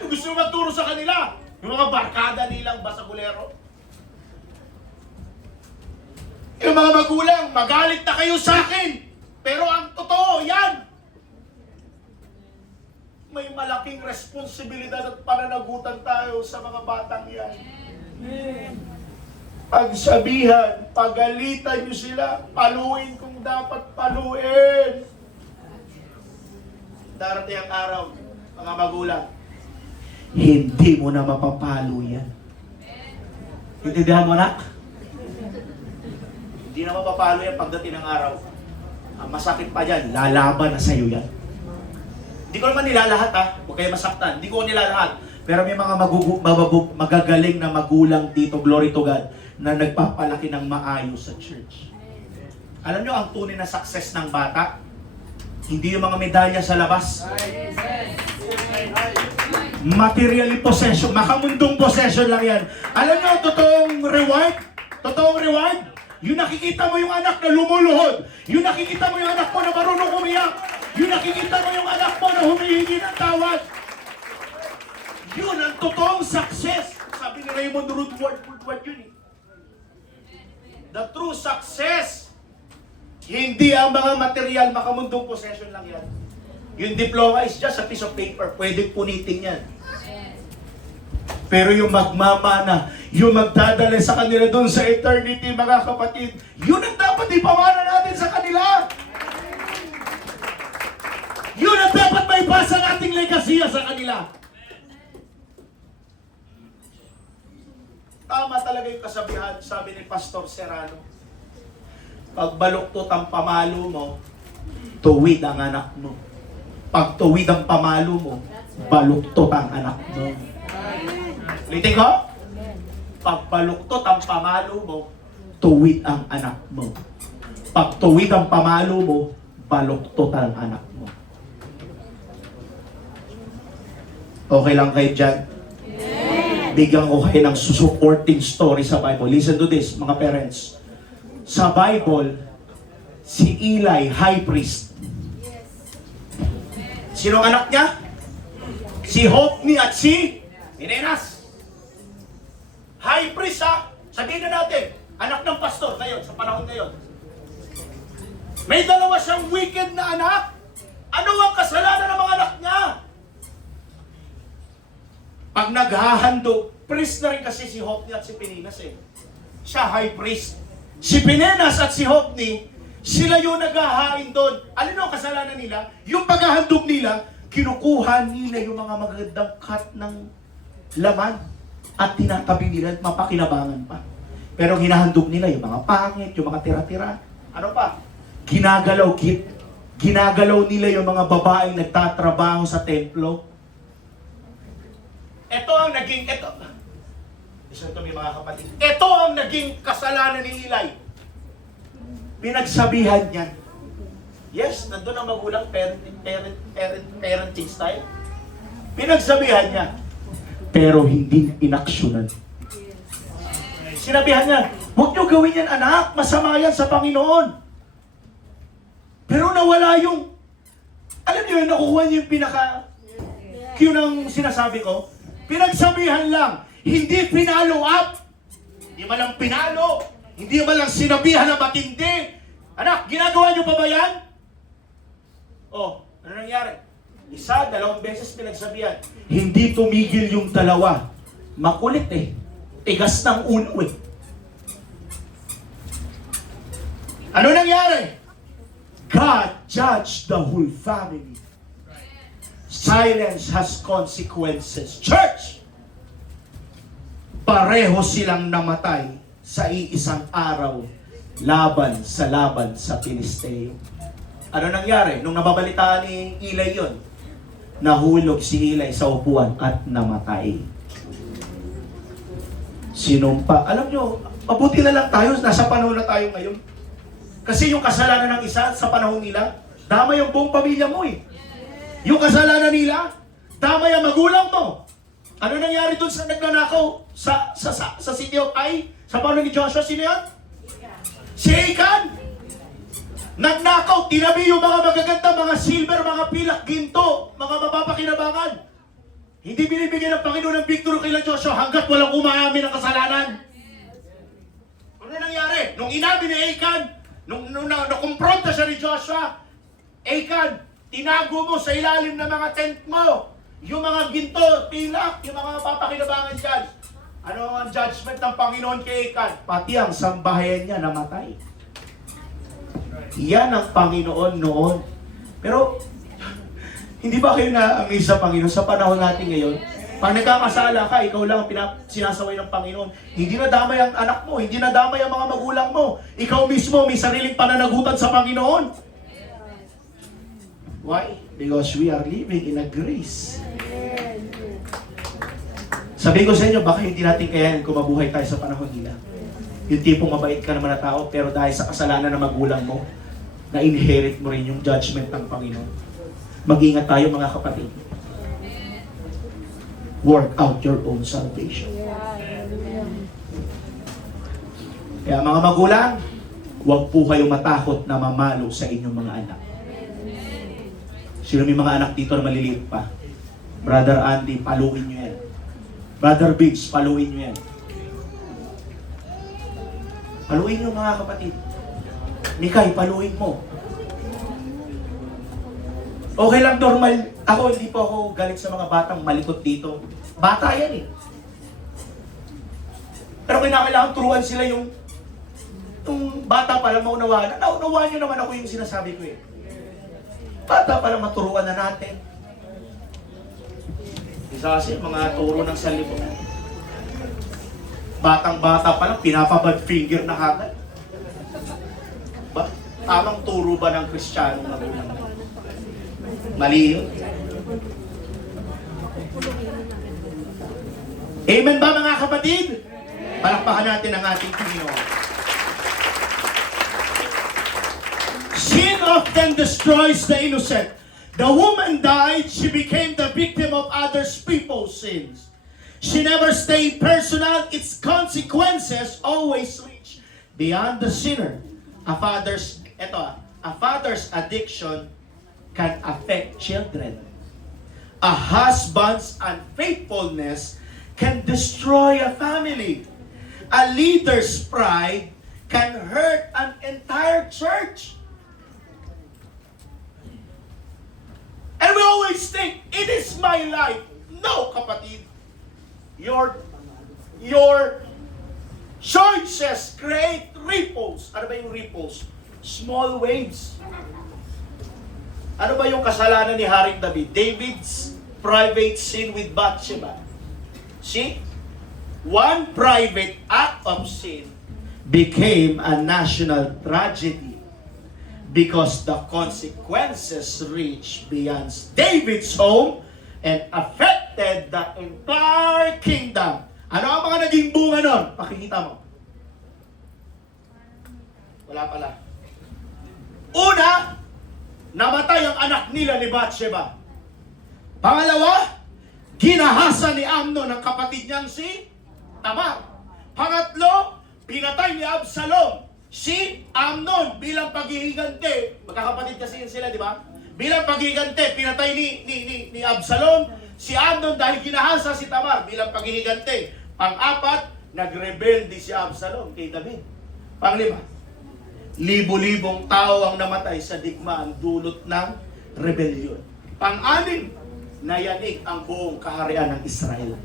So, gusto mo magturo sa kanila? Yung mga barkada nilang basagulero? Yung mga magulang, magalit na kayo sa akin. Pero ang totoo, yan. May malaking responsibilidad at pananagutan tayo sa mga batang yan. Pagsabihan, pagalitan nyo sila, paluin kung dapat paluin. Darating ang araw, mga magulang, hindi mo na mapapalo yan. Intindihan mo, anak? Hindi na mapapalo yan pagdating ng araw. Ang masakit pa dyan, lalaban na sa'yo yan. Hindi ko naman nilalahat ha, huwag kayo masaktan. Hindi ko nilalahat. Pero may mga magagaling na magulang dito, glory to God, na nagpapalaki ng maayos sa church. Alam nyo ang tunay na success ng bata? Hindi yung mga medalya sa labas. Materially possession, makamundong possession lang yan. Alam nyo, totoong reward, yung nakikita mo yung anak na lumuluhod, yung nakikita mo yung anak mo na marunong umiyak, yung nakikita mo yung anak mo na humihingi ng tawad. Yun ang totoong success. Sabi ni Raymond Woodward yun eh. The true success, hindi ang mga material, makamundong possession lang yan. Yung diploma is just a piece of paper. Pwedeng punitin yan. Pero yung magmamana, yung magdadala sa kanila doon sa eternity, mga kapatid, yun ang dapat ipamana natin sa kanila. Yun ang dapat may pasa nating legasiya sa kanila. Tama talaga yung kasabihan, sabi ni Pastor Serrano. Pag baluktot ang pamalo mo, tuwid ang anak mo. Pag tuwid ang pamalo mo, baluktot ang anak mo. Ulitin ko? Pag baluktot ang pamalo mo, tuwid ang anak mo. Pag tuwid ang pamalo mo, baluktot ang anak mo. Okay lang kayo dyan? Bigyan ko kayo ng supporting story sa Bible. Listen to this, mga parents. Sa Bible, si Eli, high priest. Sino ang anak niya? Si Hophni at si Phinehas. High priest, ha? Sabihin na natin, anak ng pastor ngayon, sa panahon ngayon. May dalawa siyang wicked na anak. Ano ang kasalanan ng mga anak niya? Pag naghahandog, priest na rin kasi si Hophni at si Phinehas eh. Siya high priest. Si Phinehas at si Hophni, sila yung naghahain doon. Alin ang kasalanan nila? Yung paghahandog nila, kinukuha nila yung mga magandang cut ng laman at tinatabi nila at mapakinabangan pa. Pero hinahandog nila yung mga pangit, yung mga tira-tira. Ano pa? Ginagalaw nila yung mga babaeng nagtatrabaho sa templo. Listen to me mga kapatid. Ito ang naging kasalanan ni Eli. Pinagsabihan niya. Yes, nandun ang magulang parenting style. Pinagsabihan niya. Pero hindi inaksyonan. Sinabihan niya, huwag niyo gawin yan anak, masama yan sa Panginoon. Pero nawala yung, alam niyo yun, nakukuha niyo yung yun ang sinasabi ko. Pinagsabihan lang. Hindi pinalo up. Hindi man lang pinalo. Hindi man lang sinabihan na matindi. Anak, ginagawa niyo pa ba yan? Oh, ano nangyari? Isa, dalawang beses pinagsabihan. Hindi tumigil yung dalawa. Makulit eh. Tigas ng ulo eh. Ano nangyari? God judged the whole family. Silence has consequences. Church! Pareho silang namatay sa iisang araw laban sa Pilisteo. Ano nangyari? Nung nababalitaan ni Eli yun, nahulog si Eli sa upuan at namatay. Sinumpa. Alam nyo, mabuti na lang tayo, nasa panahon na tayo ngayon. Kasi yung kasalanan ng isa sa panahon nila, damay ang buong pamilya mo eh. Yung kasalanan nila, damay ang magulang mo. Ano nangyari dun sa nagnanakaw sa city of Ai? Sa panahon ni Joshua, sino yan? Si Achan. Nagnakaw, tinabi yung mga magaganda, mga silver, mga pilak, ginto, mga mapapakinabangan. Hindi binibigyan ng Panginoon ng victory kay Joshua hanggat walang umaamin ng kasalanan. Ano nangyari? Nung inabi ni Achan, nung nakumpronta siya ni Joshua, Achan, tinago mo sa ilalim ng mga tent mo yung mga ginto, pilak, yung mga papakinabangan dyan. Ano ang judgment ng Panginoon kay Achan? Pati ang sambahayan niya namatay. Yan ang Panginoon noon. Pero, hindi ba kayo na-amaze sa Panginoon sa panahon natin ngayon? Pag nagkakasala ka, ikaw lang ang sinasaway ng Panginoon. Hindi na damay ang anak mo, hindi na damay ang mga magulang mo. Ikaw mismo may sariling pananagutan sa Panginoon. Why? Because we are living in a grace. Sabihin ko sa inyo, baka hindi natin kayanin kung mabuhay tayo sa panahon nila. Yung tipong mabait ka naman na tao, pero dahil sa kasalanan ng magulang mo, na-inherit mo rin yung judgment ng Panginoon. Mag-ingat tayo mga kapatid. Work out your own salvation. Kaya mga magulang, huwag po kayong matakot na mamalo sa inyong mga anak. Sino may mga anak dito na maliliit pa? Brother Andy, paluin nyo yan. Brother Biggs, paluin nyo yan. Paluin nyo mga kapatid. Mikay, paluin mo. Okay lang, normal. Ako, hindi po ako galit sa mga batang malikot dito. Bata yan eh. Pero kailangan turuan sila yung bata pa lang maunawaan. Naunawaan nyo naman ako yung sinasabi ko eh. Bata pa lang maturuan na natin. Isa kasi mga turo ng sanlibutan. Batang-bata pa lang, pinapabad finger na kagad. Tamang turo ba ng Kristiyano magulang? Mali yun. Amen ba mga kapatid? Palakpakan natin ang ating Panginoon. Sin often destroys the innocent. The woman died, she became the victim of other people's sins. She never stayed personal, its consequences always reach beyond the sinner. A father's addiction can affect children. A husband's unfaithfulness can destroy a family. A leader's pride can hurt an entire church. And we always think, it is my life. No, kapatid. Your choices create ripples. Ano ba yung ripples? Small waves. Ano ba yung kasalanan ni Haring David? David's private sin with Bathsheba. See? One private act of sin became a national tragedy because the consequences reached beyond David's home and affected the entire kingdom. Ano ang mga naging bunga nun? Pakikita mo. Wala pala. Una, namatay ang anak nila ni Bathsheba. Pangalawa, ginahasa ni Amnon ang kapatid niyang si Tamar. Pangatlo, pinatay ni Absalom si Amnon bilang paghihigante. Magkakapatid kasi yun sila, di ba? Bilang paghihigante, pinatay ni Absalom si Amnon dahil ginahasa si Tamar bilang paghihigante. Pang-apat, nagrebelde si Absalom kay David. Panglima, libo-libong tao ang namatay sa digmaan dulot ng rebellion. Pang-anim, nayanig ang buong kaharian ng Israel.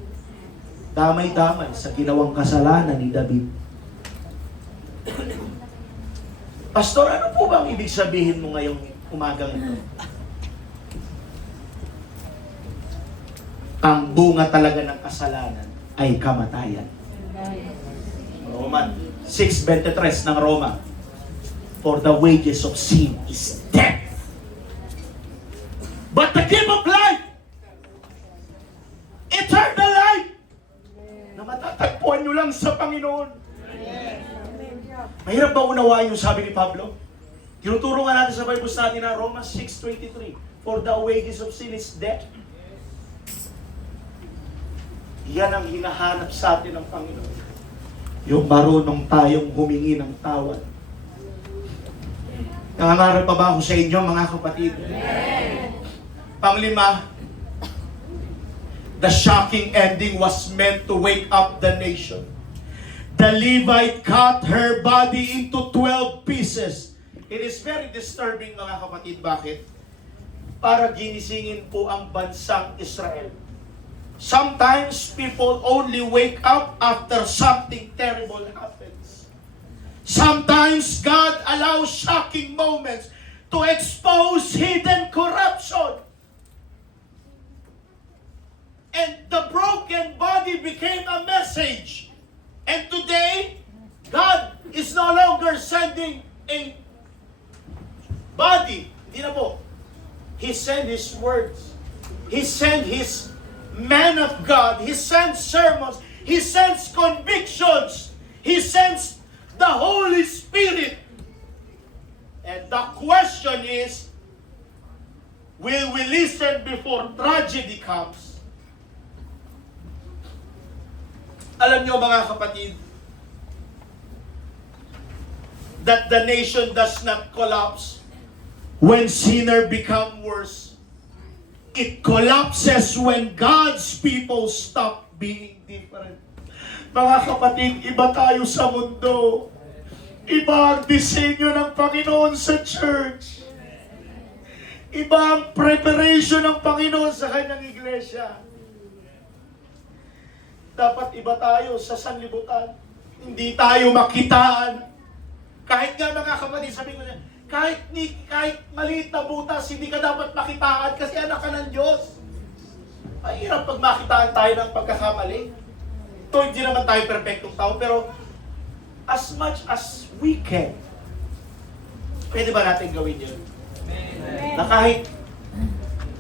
Damay-damay sa ginawang kasalanan ni David. Pastor, ano po bang ibig sabihin mo ngayong umagang ito? Ang bunga talaga ng kasalanan ay kamatayan. Roman 6:23 ng Roma. For the wages of sin is death. But the gift of life, eternal life, na matatagpuan nyo lang sa Panginoon. Mahirap ba unawain yung sabi ni Pablo? Tinuturo nga natin sa Bible study na Romans 6:23. For the wages of sin is death. Yan ang hinahanap sa atin ng Panginoon. Yung marunong tayong humingi ng tawad. Nangangarap pa ba ako sa inyo, mga kapatid? Panglima, the shocking ending was meant to wake up the nation. The Levite cut her body into 12 pieces. It is very disturbing, mga kapatid. Bakit? Para ginisingin po ang bansang Israel. Sometimes people only wake up after something terrible happens. Sometimes God allows shocking moments to expose hidden corruption. And the broken body became a message. And today, God is no longer sending a body. Hindi na po. He sent His words. He sent His man of God. He sends sermons. He sends convictions. He sends the Holy Spirit. And the question is, will we listen before tragedy comes? Alam niyo mga kapatid, that the nation does not collapse when sinner become worse. It collapses when God's people stop being different. Mga kapatid, iba tayo sa mundo. Iba ang disenyo ng Panginoon sa church. Iba ang preparation ng Panginoon sa kanyang iglesia. Dapat iba tayo sa sanlibutan. Hindi tayo makitaan. Kahit nga mga kapatid, sabi ko na, kahit maliit na butas, hindi ka dapat makitaan kasi anak ka ng Diyos. Ay, hirap pag makitaan tayo ng pagkakamali. Ito, hindi naman tayo perfectong tao, pero as much as we can, pwede ba natin gawin yun? Na kahit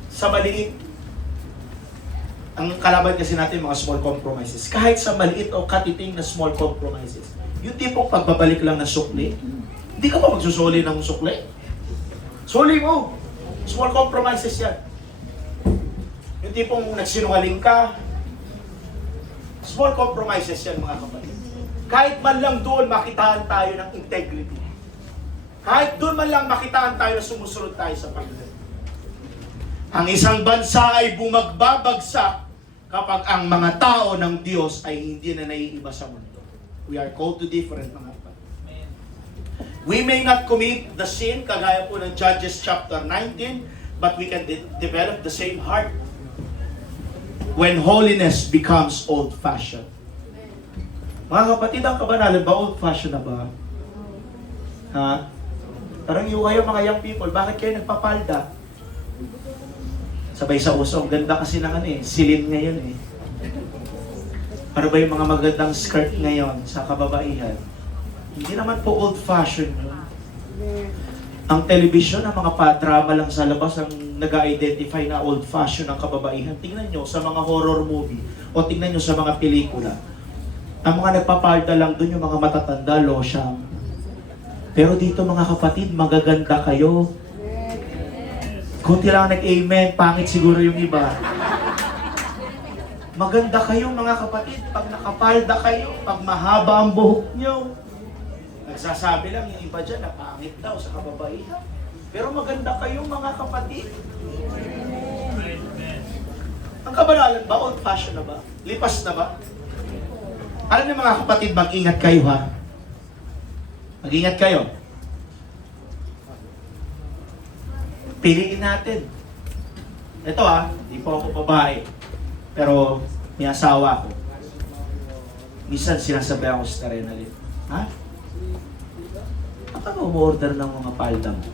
sa maliit, ang kalaban kasi natin mga small compromises. Kahit sa maliit o katiting na small compromises. Yung tipong pagbabalik lang ng sukli, hindi ka pa magsusuli ng sukli. Suli mo. Small compromises yan. Yung tipong nagsinungaling ka, small compromises yan mga kapatid. Kahit man lang doon makitaan tayo ng integrity. Kahit doon man lang makitaan tayo na sumusunod tayo sa Panginoon. Ang isang bansa ay bumagbabagsak kapag ang mga tao ng Diyos ay hindi na naiiba sa mundo. We are called to different mga kapatid. We may not commit the sin, kagaya po ng Judges chapter 19, but we can develop the same heart when holiness becomes old-fashioned. Mga kapatid, ang kabanalan ba old-fashioned na ba? Ha? Parang yung kayo mga young people, bakit kayo nagpapalda? Sabay sa uso, ang ganda kasi ng silin ngayon eh. Ano ba yung mga magandang skirt ngayon sa kababaihan? Hindi naman po old-fashioned yun. Ang television, ang mga pa-drama lang sa labas ang nag-identify na old-fashioned ang kababaihan. Tingnan nyo sa mga horror movie o tingnan nyo sa mga pelikula. Ang mga nagpapalda lang dun yung mga matatanda, losyang. Pero dito mga kapatid, magaganda kayo. Kunti lang nag-amen, pangit siguro yung iba. Maganda kayo mga kapatid, pag nakapalda kayo, pag mahaba ang buhok nyo. Nagsasabi lang yung iba dyan na pangit daw sa kababaihan. Pero maganda kayo mga kapatid. Ang kabanalan ba, old-fashioned na ba? Lipas na ba? Alam niyo mga kapatid, mag-ingat kayo ha. Mag-ingat kayo. Piliin natin. Ito ha, hindi po ako babae. Pero may asawa ako. Minsan sinasabi ako sa Tarenalin, ha? Baka mo-order ng mga palda mo.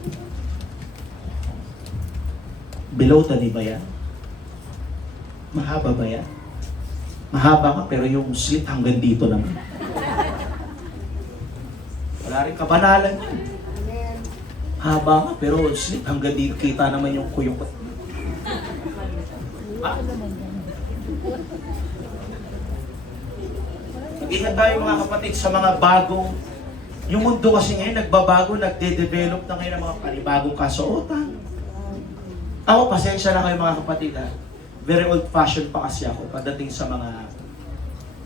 Below the knee ba yan? Mahaba ba yan? Mahaba ka pero yung slit hanggang dito naman. Wala rin kabanalan yan. Haba ka pero slit hanggang dito. Kita naman yung kuyong ko. Mag-ingat tayo mga kapatid sa mga bagong, yung mundo kasi ngayon nagbabago, nagde-develop na ngayon ng mga panibagong kasuotan. Ako, pasensya na kayo mga kapatid ha. Very old-fashioned pa kasi ako pagdating sa mga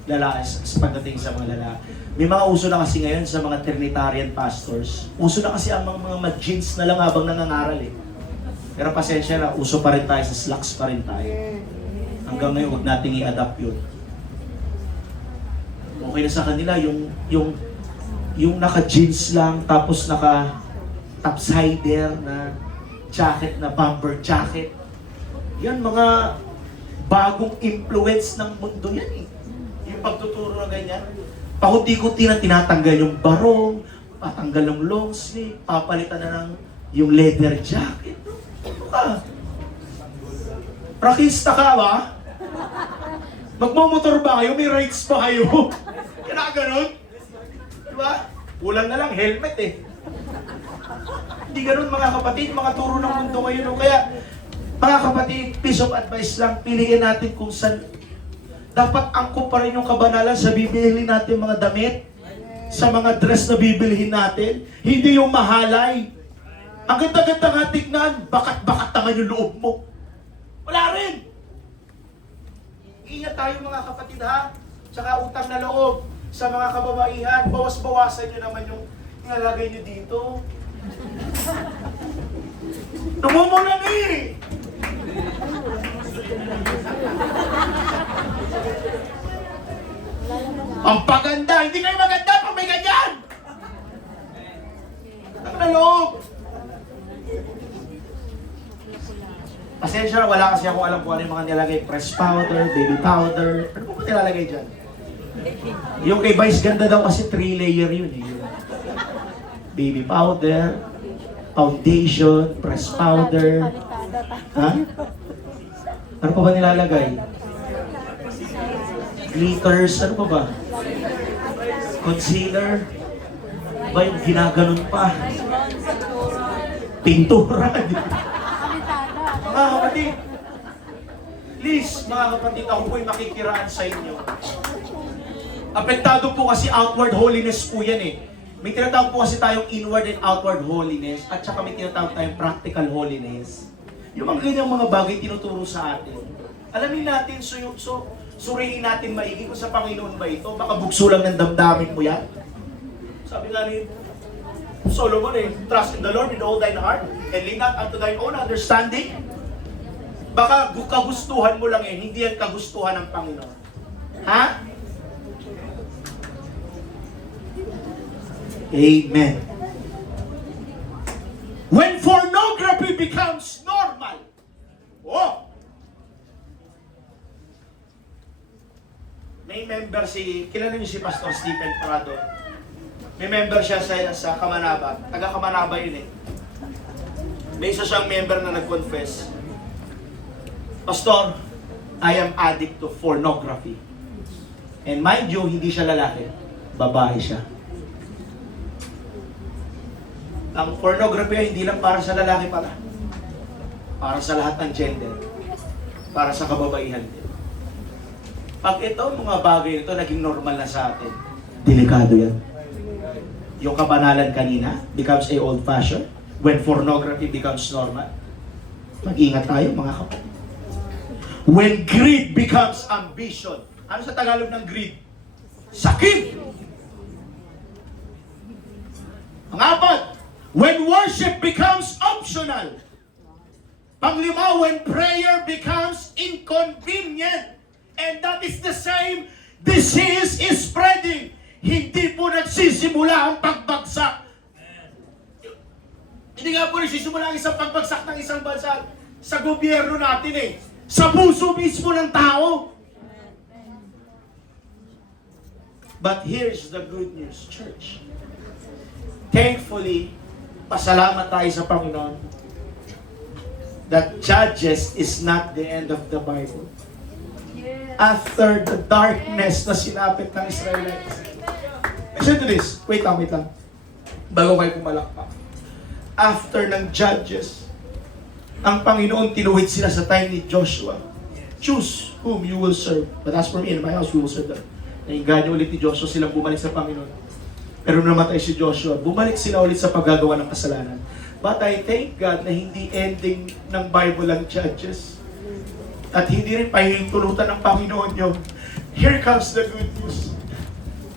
lalaki, pagdating sa mga lalaki. May mga uso na kasi ngayon sa mga Trinitarian pastors. Uso na kasi ang mga mag-jeans na lang habang nangangaral eh. Pero pasensya na, uso pa rin tayo, sa slacks pa rin tayo. Hanggang ngayon, huwag nating i-adapt yun. Okay na sa kanila, yung naka-jeans lang, tapos naka-topsider na jacket, na bomber jacket. Yan, mga bagong influence ng mundo yan eh. Yung pagtuturo na ganyan. Pahuti-huti na tinatanggal yung barong, patanggal ng long sleeve, papalitan na ng yung leather jacket. Ano ka? Prakista ka ba? Magmamotor ba kayo? May rights pa kayo? Kaya ganun? Diba? Kulang na lang, helmet eh. Hindi ganun mga kapatid, mga turo ng mundo ngayon. Kaya, mga kapatid, piece of advice lang, piliin natin kung saan. Dapat angkop pa rin yung kabanalan sa bibilhin natin mga damit, sa mga dress na bibilhin natin. Hindi yung mahalay. Ang ganda-ganda nga tignan, bakat-bakat naman yung loob mo. Wala rin. Ingat tayo mga kapatid ha. Tsaka utang na loob sa mga kababaihan. Bawas-bawasan nyo naman yung nilalagay nyo dito. Namumulan eh! Ang paganda! Hindi kayo maganda pag may ganyan! Utang na loob! Pasensya na, wala kasi ako alam kung ano yung mga nilalagay. Press powder, baby powder. Ano po ba nilalagay dyan? Yung kay Vice ganda daw kasi 3-layer yun eh. Baby powder, foundation, press powder. Ha? Ano pa ba nilalagay? Glitters, ano pa ba? Concealer. Ba yung ginaganon pa? Pintura. Mga kapatid, please, mga kapatid, ako po'y makikiraan sa inyo. Apektado po kasi outward holiness po yan eh. May tinatawag po kasi tayong inward and outward holiness at saka may tinatawag tayong practical holiness. Yung mga ganyang mga bagay tinuturo sa atin. Alamin natin, suriin natin maigi kung sa Panginoon ba ito. Baka bugso lang ng damdamin mo yan. Sabi nga ni Solomon trust in the Lord with all thine heart and lean not unto thine own understanding. Baka kagustuhan mo lang hindi yan kagustuhan ng Panginoon. Ha? Amen. When pornography becomes normal, may member kilala niyo si Pastor Stephen Prado. May member siya sa Kamanaba. Taga Kamanaba yun eh. May isa siyang member na nag-confess. Pastor, I am addict to pornography. And mind you, hindi siya lalaki. Babae siya. Ang pornography hindi lang para sa lalaki pala. Para sa lahat ng gender. Para sa kababaihan din. Pag ito, mga bagay nito naging normal na sa atin, delikado yan. Yung kabanalan kanina becomes a old-fashioned. When pornography becomes normal, mag-ingat tayo mga kapatid. When greed becomes ambition. Ano sa Tagalog ng greed? Sakit! Pang-apat, when worship becomes optional. Panglima, when prayer becomes inconvenient. And that is the same disease is spreading. Hindi po nagsisimula ang pagbagsak. Hindi nga po nagsisimula ang isang pagbagsak ng isang bansa sa gobyerno natin eh. Sa puso mismo ng tao. But here's the good news, church. Thankfully, pasalamat tayo sa Panginoon that Judges is not the end of the Bible. After the darkness na sinapit ng Israelites. Listen to this. Wait lang. Bago kayo pumalakpak. After ng Judges, ang Panginoon tinuwid sila sa time ni Joshua. Choose whom you will serve. But as for me and my house, we will serve them. Nainganyo ulit ni Joshua silang bumalik sa Panginoon. Pero namatay si Joshua. Bumalik sila ulit sa paggagawa ng kasalanan. But I thank God na hindi ending ng Bible ang Judges. At hindi rin pahintulutan ng Panginoon yun. Here comes the good news.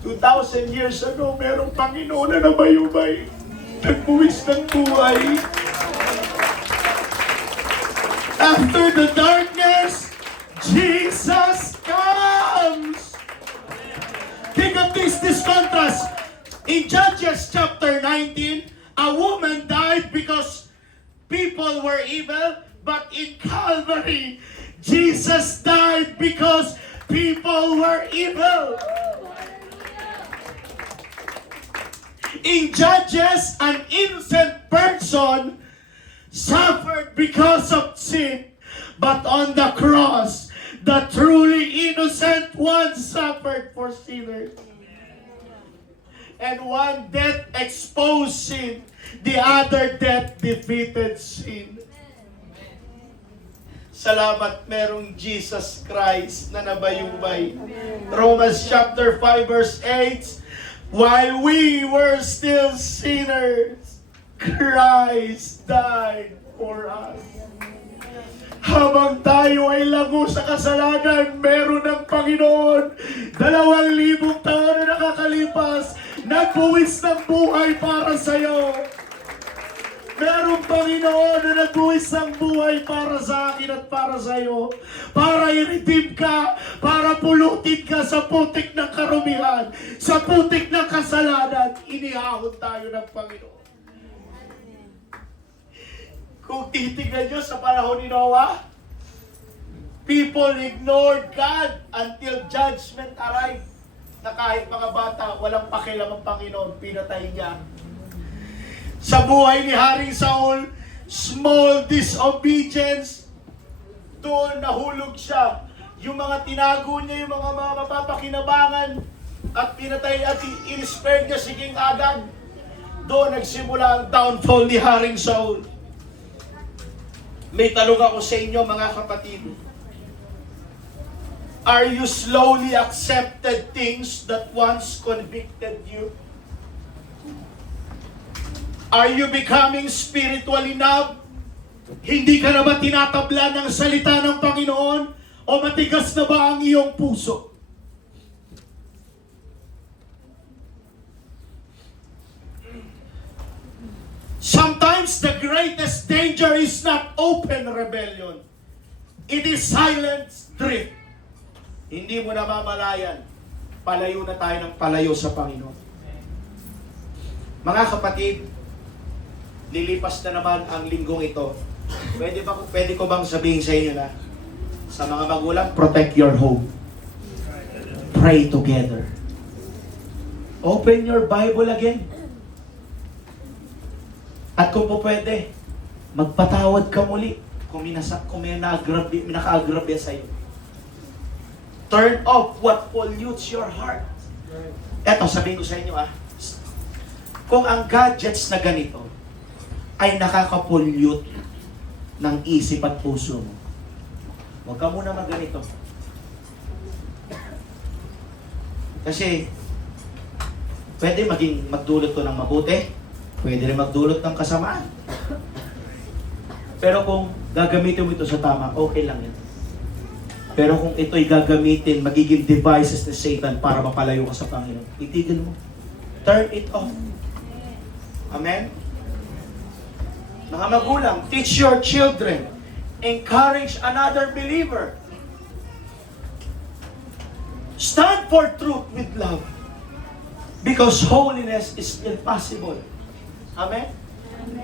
2,000 years ago, merong Panginoon na nabayubay. Nagbuwis ng buhay. After the darkness, Jesus comes. Think of this contrast. In Judges chapter 19, a woman died because people were evil, but in Calvary, Jesus died because people were evil. In Judges, an innocent person suffered because of sin, but on the cross, the truly innocent one suffered for sinners. And one death exposed sin, the other death defeated sin. Salamat, merong Jesus Christ na nabayubay. Romans chapter 5 verse 8, while we were still sinners, Christ died for us. Habang tayo ay lago sa kasalanan, meron ng Panginoon 2,000 taon na nakakalipas, nagbuwis ng buhay para sa iyo. Merong Panginoon na nagbuwis ng buhay para sa akin at para sa iyo. Para i-redeem ka, para pulutin ka sa putik ng karumihan, sa putik ng kasalanan, inihahon tayo ng Panginoon. Kung titignan nyo sa panahon ni Noah, people ignored God until judgment arrived. na kahit mga bata, walang pakialam ang Panginoon, pinatay niya. Sa buhay ni Haring Saul, small disobedience, doon nahulog siya. Yung mga tinago niya, yung mga mapapakinabangan, at pinatay at in-spare niya si King Agag. Doon nagsimula ang downfall ni Haring Saul. May tanong ako sa inyo, mga kapatid. Are you slowly accepted things that once convicted you? Are you becoming spiritually numb? Hindi ka na ba tinatabla ng salita ng Panginoon? O matigas na ba ang iyong puso? Sometimes the greatest danger is not open rebellion. It is silent drift. Hindi mo namamalayan. Palayo na tayo ng palayo sa Panginoon. Mga kapatid, lilipas na naman ang linggong ito. Pwede ko bang sabihin sa inyo na sa mga magulang, protect your home. Pray together. Open your Bible again. At kung po pwede, magpatawad ka muli kung may naka-agrabe sa'yo. Turn off what pollutes your heart. Eto, sabihin ko sa inyo kung ang gadgets na ganito ay nakaka-pollute ng isip at puso mo, huwag ka muna magganito. Kasi, pwede magdulot to ng mabuti, pwede rin magdulot ng kasamaan. Pero kung gagamitin mo ito sa tama, okay lang yan. Pero kung ito'y gagamitin, magiging devices ni Satan para mapalayo ka sa Panginoon, itigil mo. Turn it off. Amen? Mga magulang, teach your children. Encourage another believer. Stand for truth with love. Because holiness is still possible. Amen?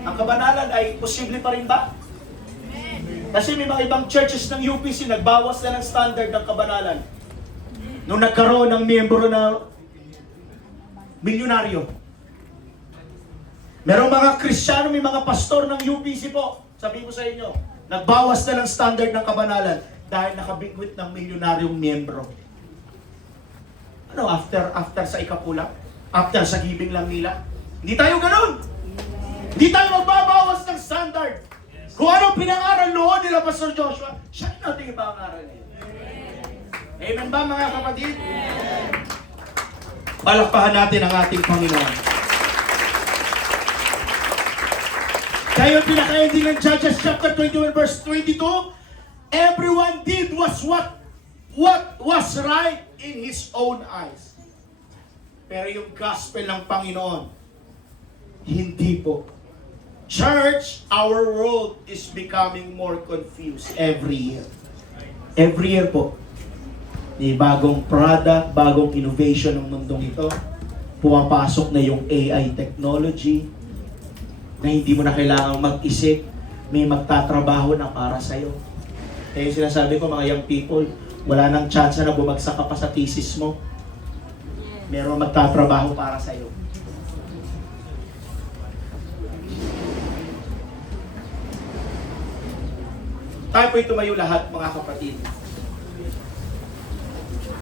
Ang kabanalan ay posible pa rin ba? Kasi may mga ibang churches ng UPC nagbawas na ng standard ng kabanalan. Nung nagkaroon ng miyembro na milyonaryo. Merong mga Kristiyano, may mga pastor ng UPC po. Sabi ko sa inyo, nagbawas na ng standard ng kabanalan dahil nakabigwit ng milyonaryong miyembro. Ano, after sa ikapula? After sa giving lang nila? Hindi tayo ganun! Hindi tayo magbabawas ng standard. Kung anong pinangaral noon nila Pastor Joshua, siya natin ipangaral niya. Amen ba mga kapatid? Palakpahan natin ang ating Panginoon. Kaya yung pinaka-ending ng Judges chapter 21 verse 22, everyone did what was right in his own eyes. Pero yung gospel ng Panginoon, hindi po. Church, our world is becoming more confused every year. Every year po. May bagong product, bagong innovation ng mundong ito. Pumapasok na yung AI technology na hindi mo na kailangang mag-isip. May magtatrabaho na para sa'yo. Kaya yung sinasabi ko, mga young people, wala nang chance na bumagsak ka pa sa thesis mo. Meron magtatrabaho para sa'yo. Tayo po'y tumayo lahat, mga kapatid.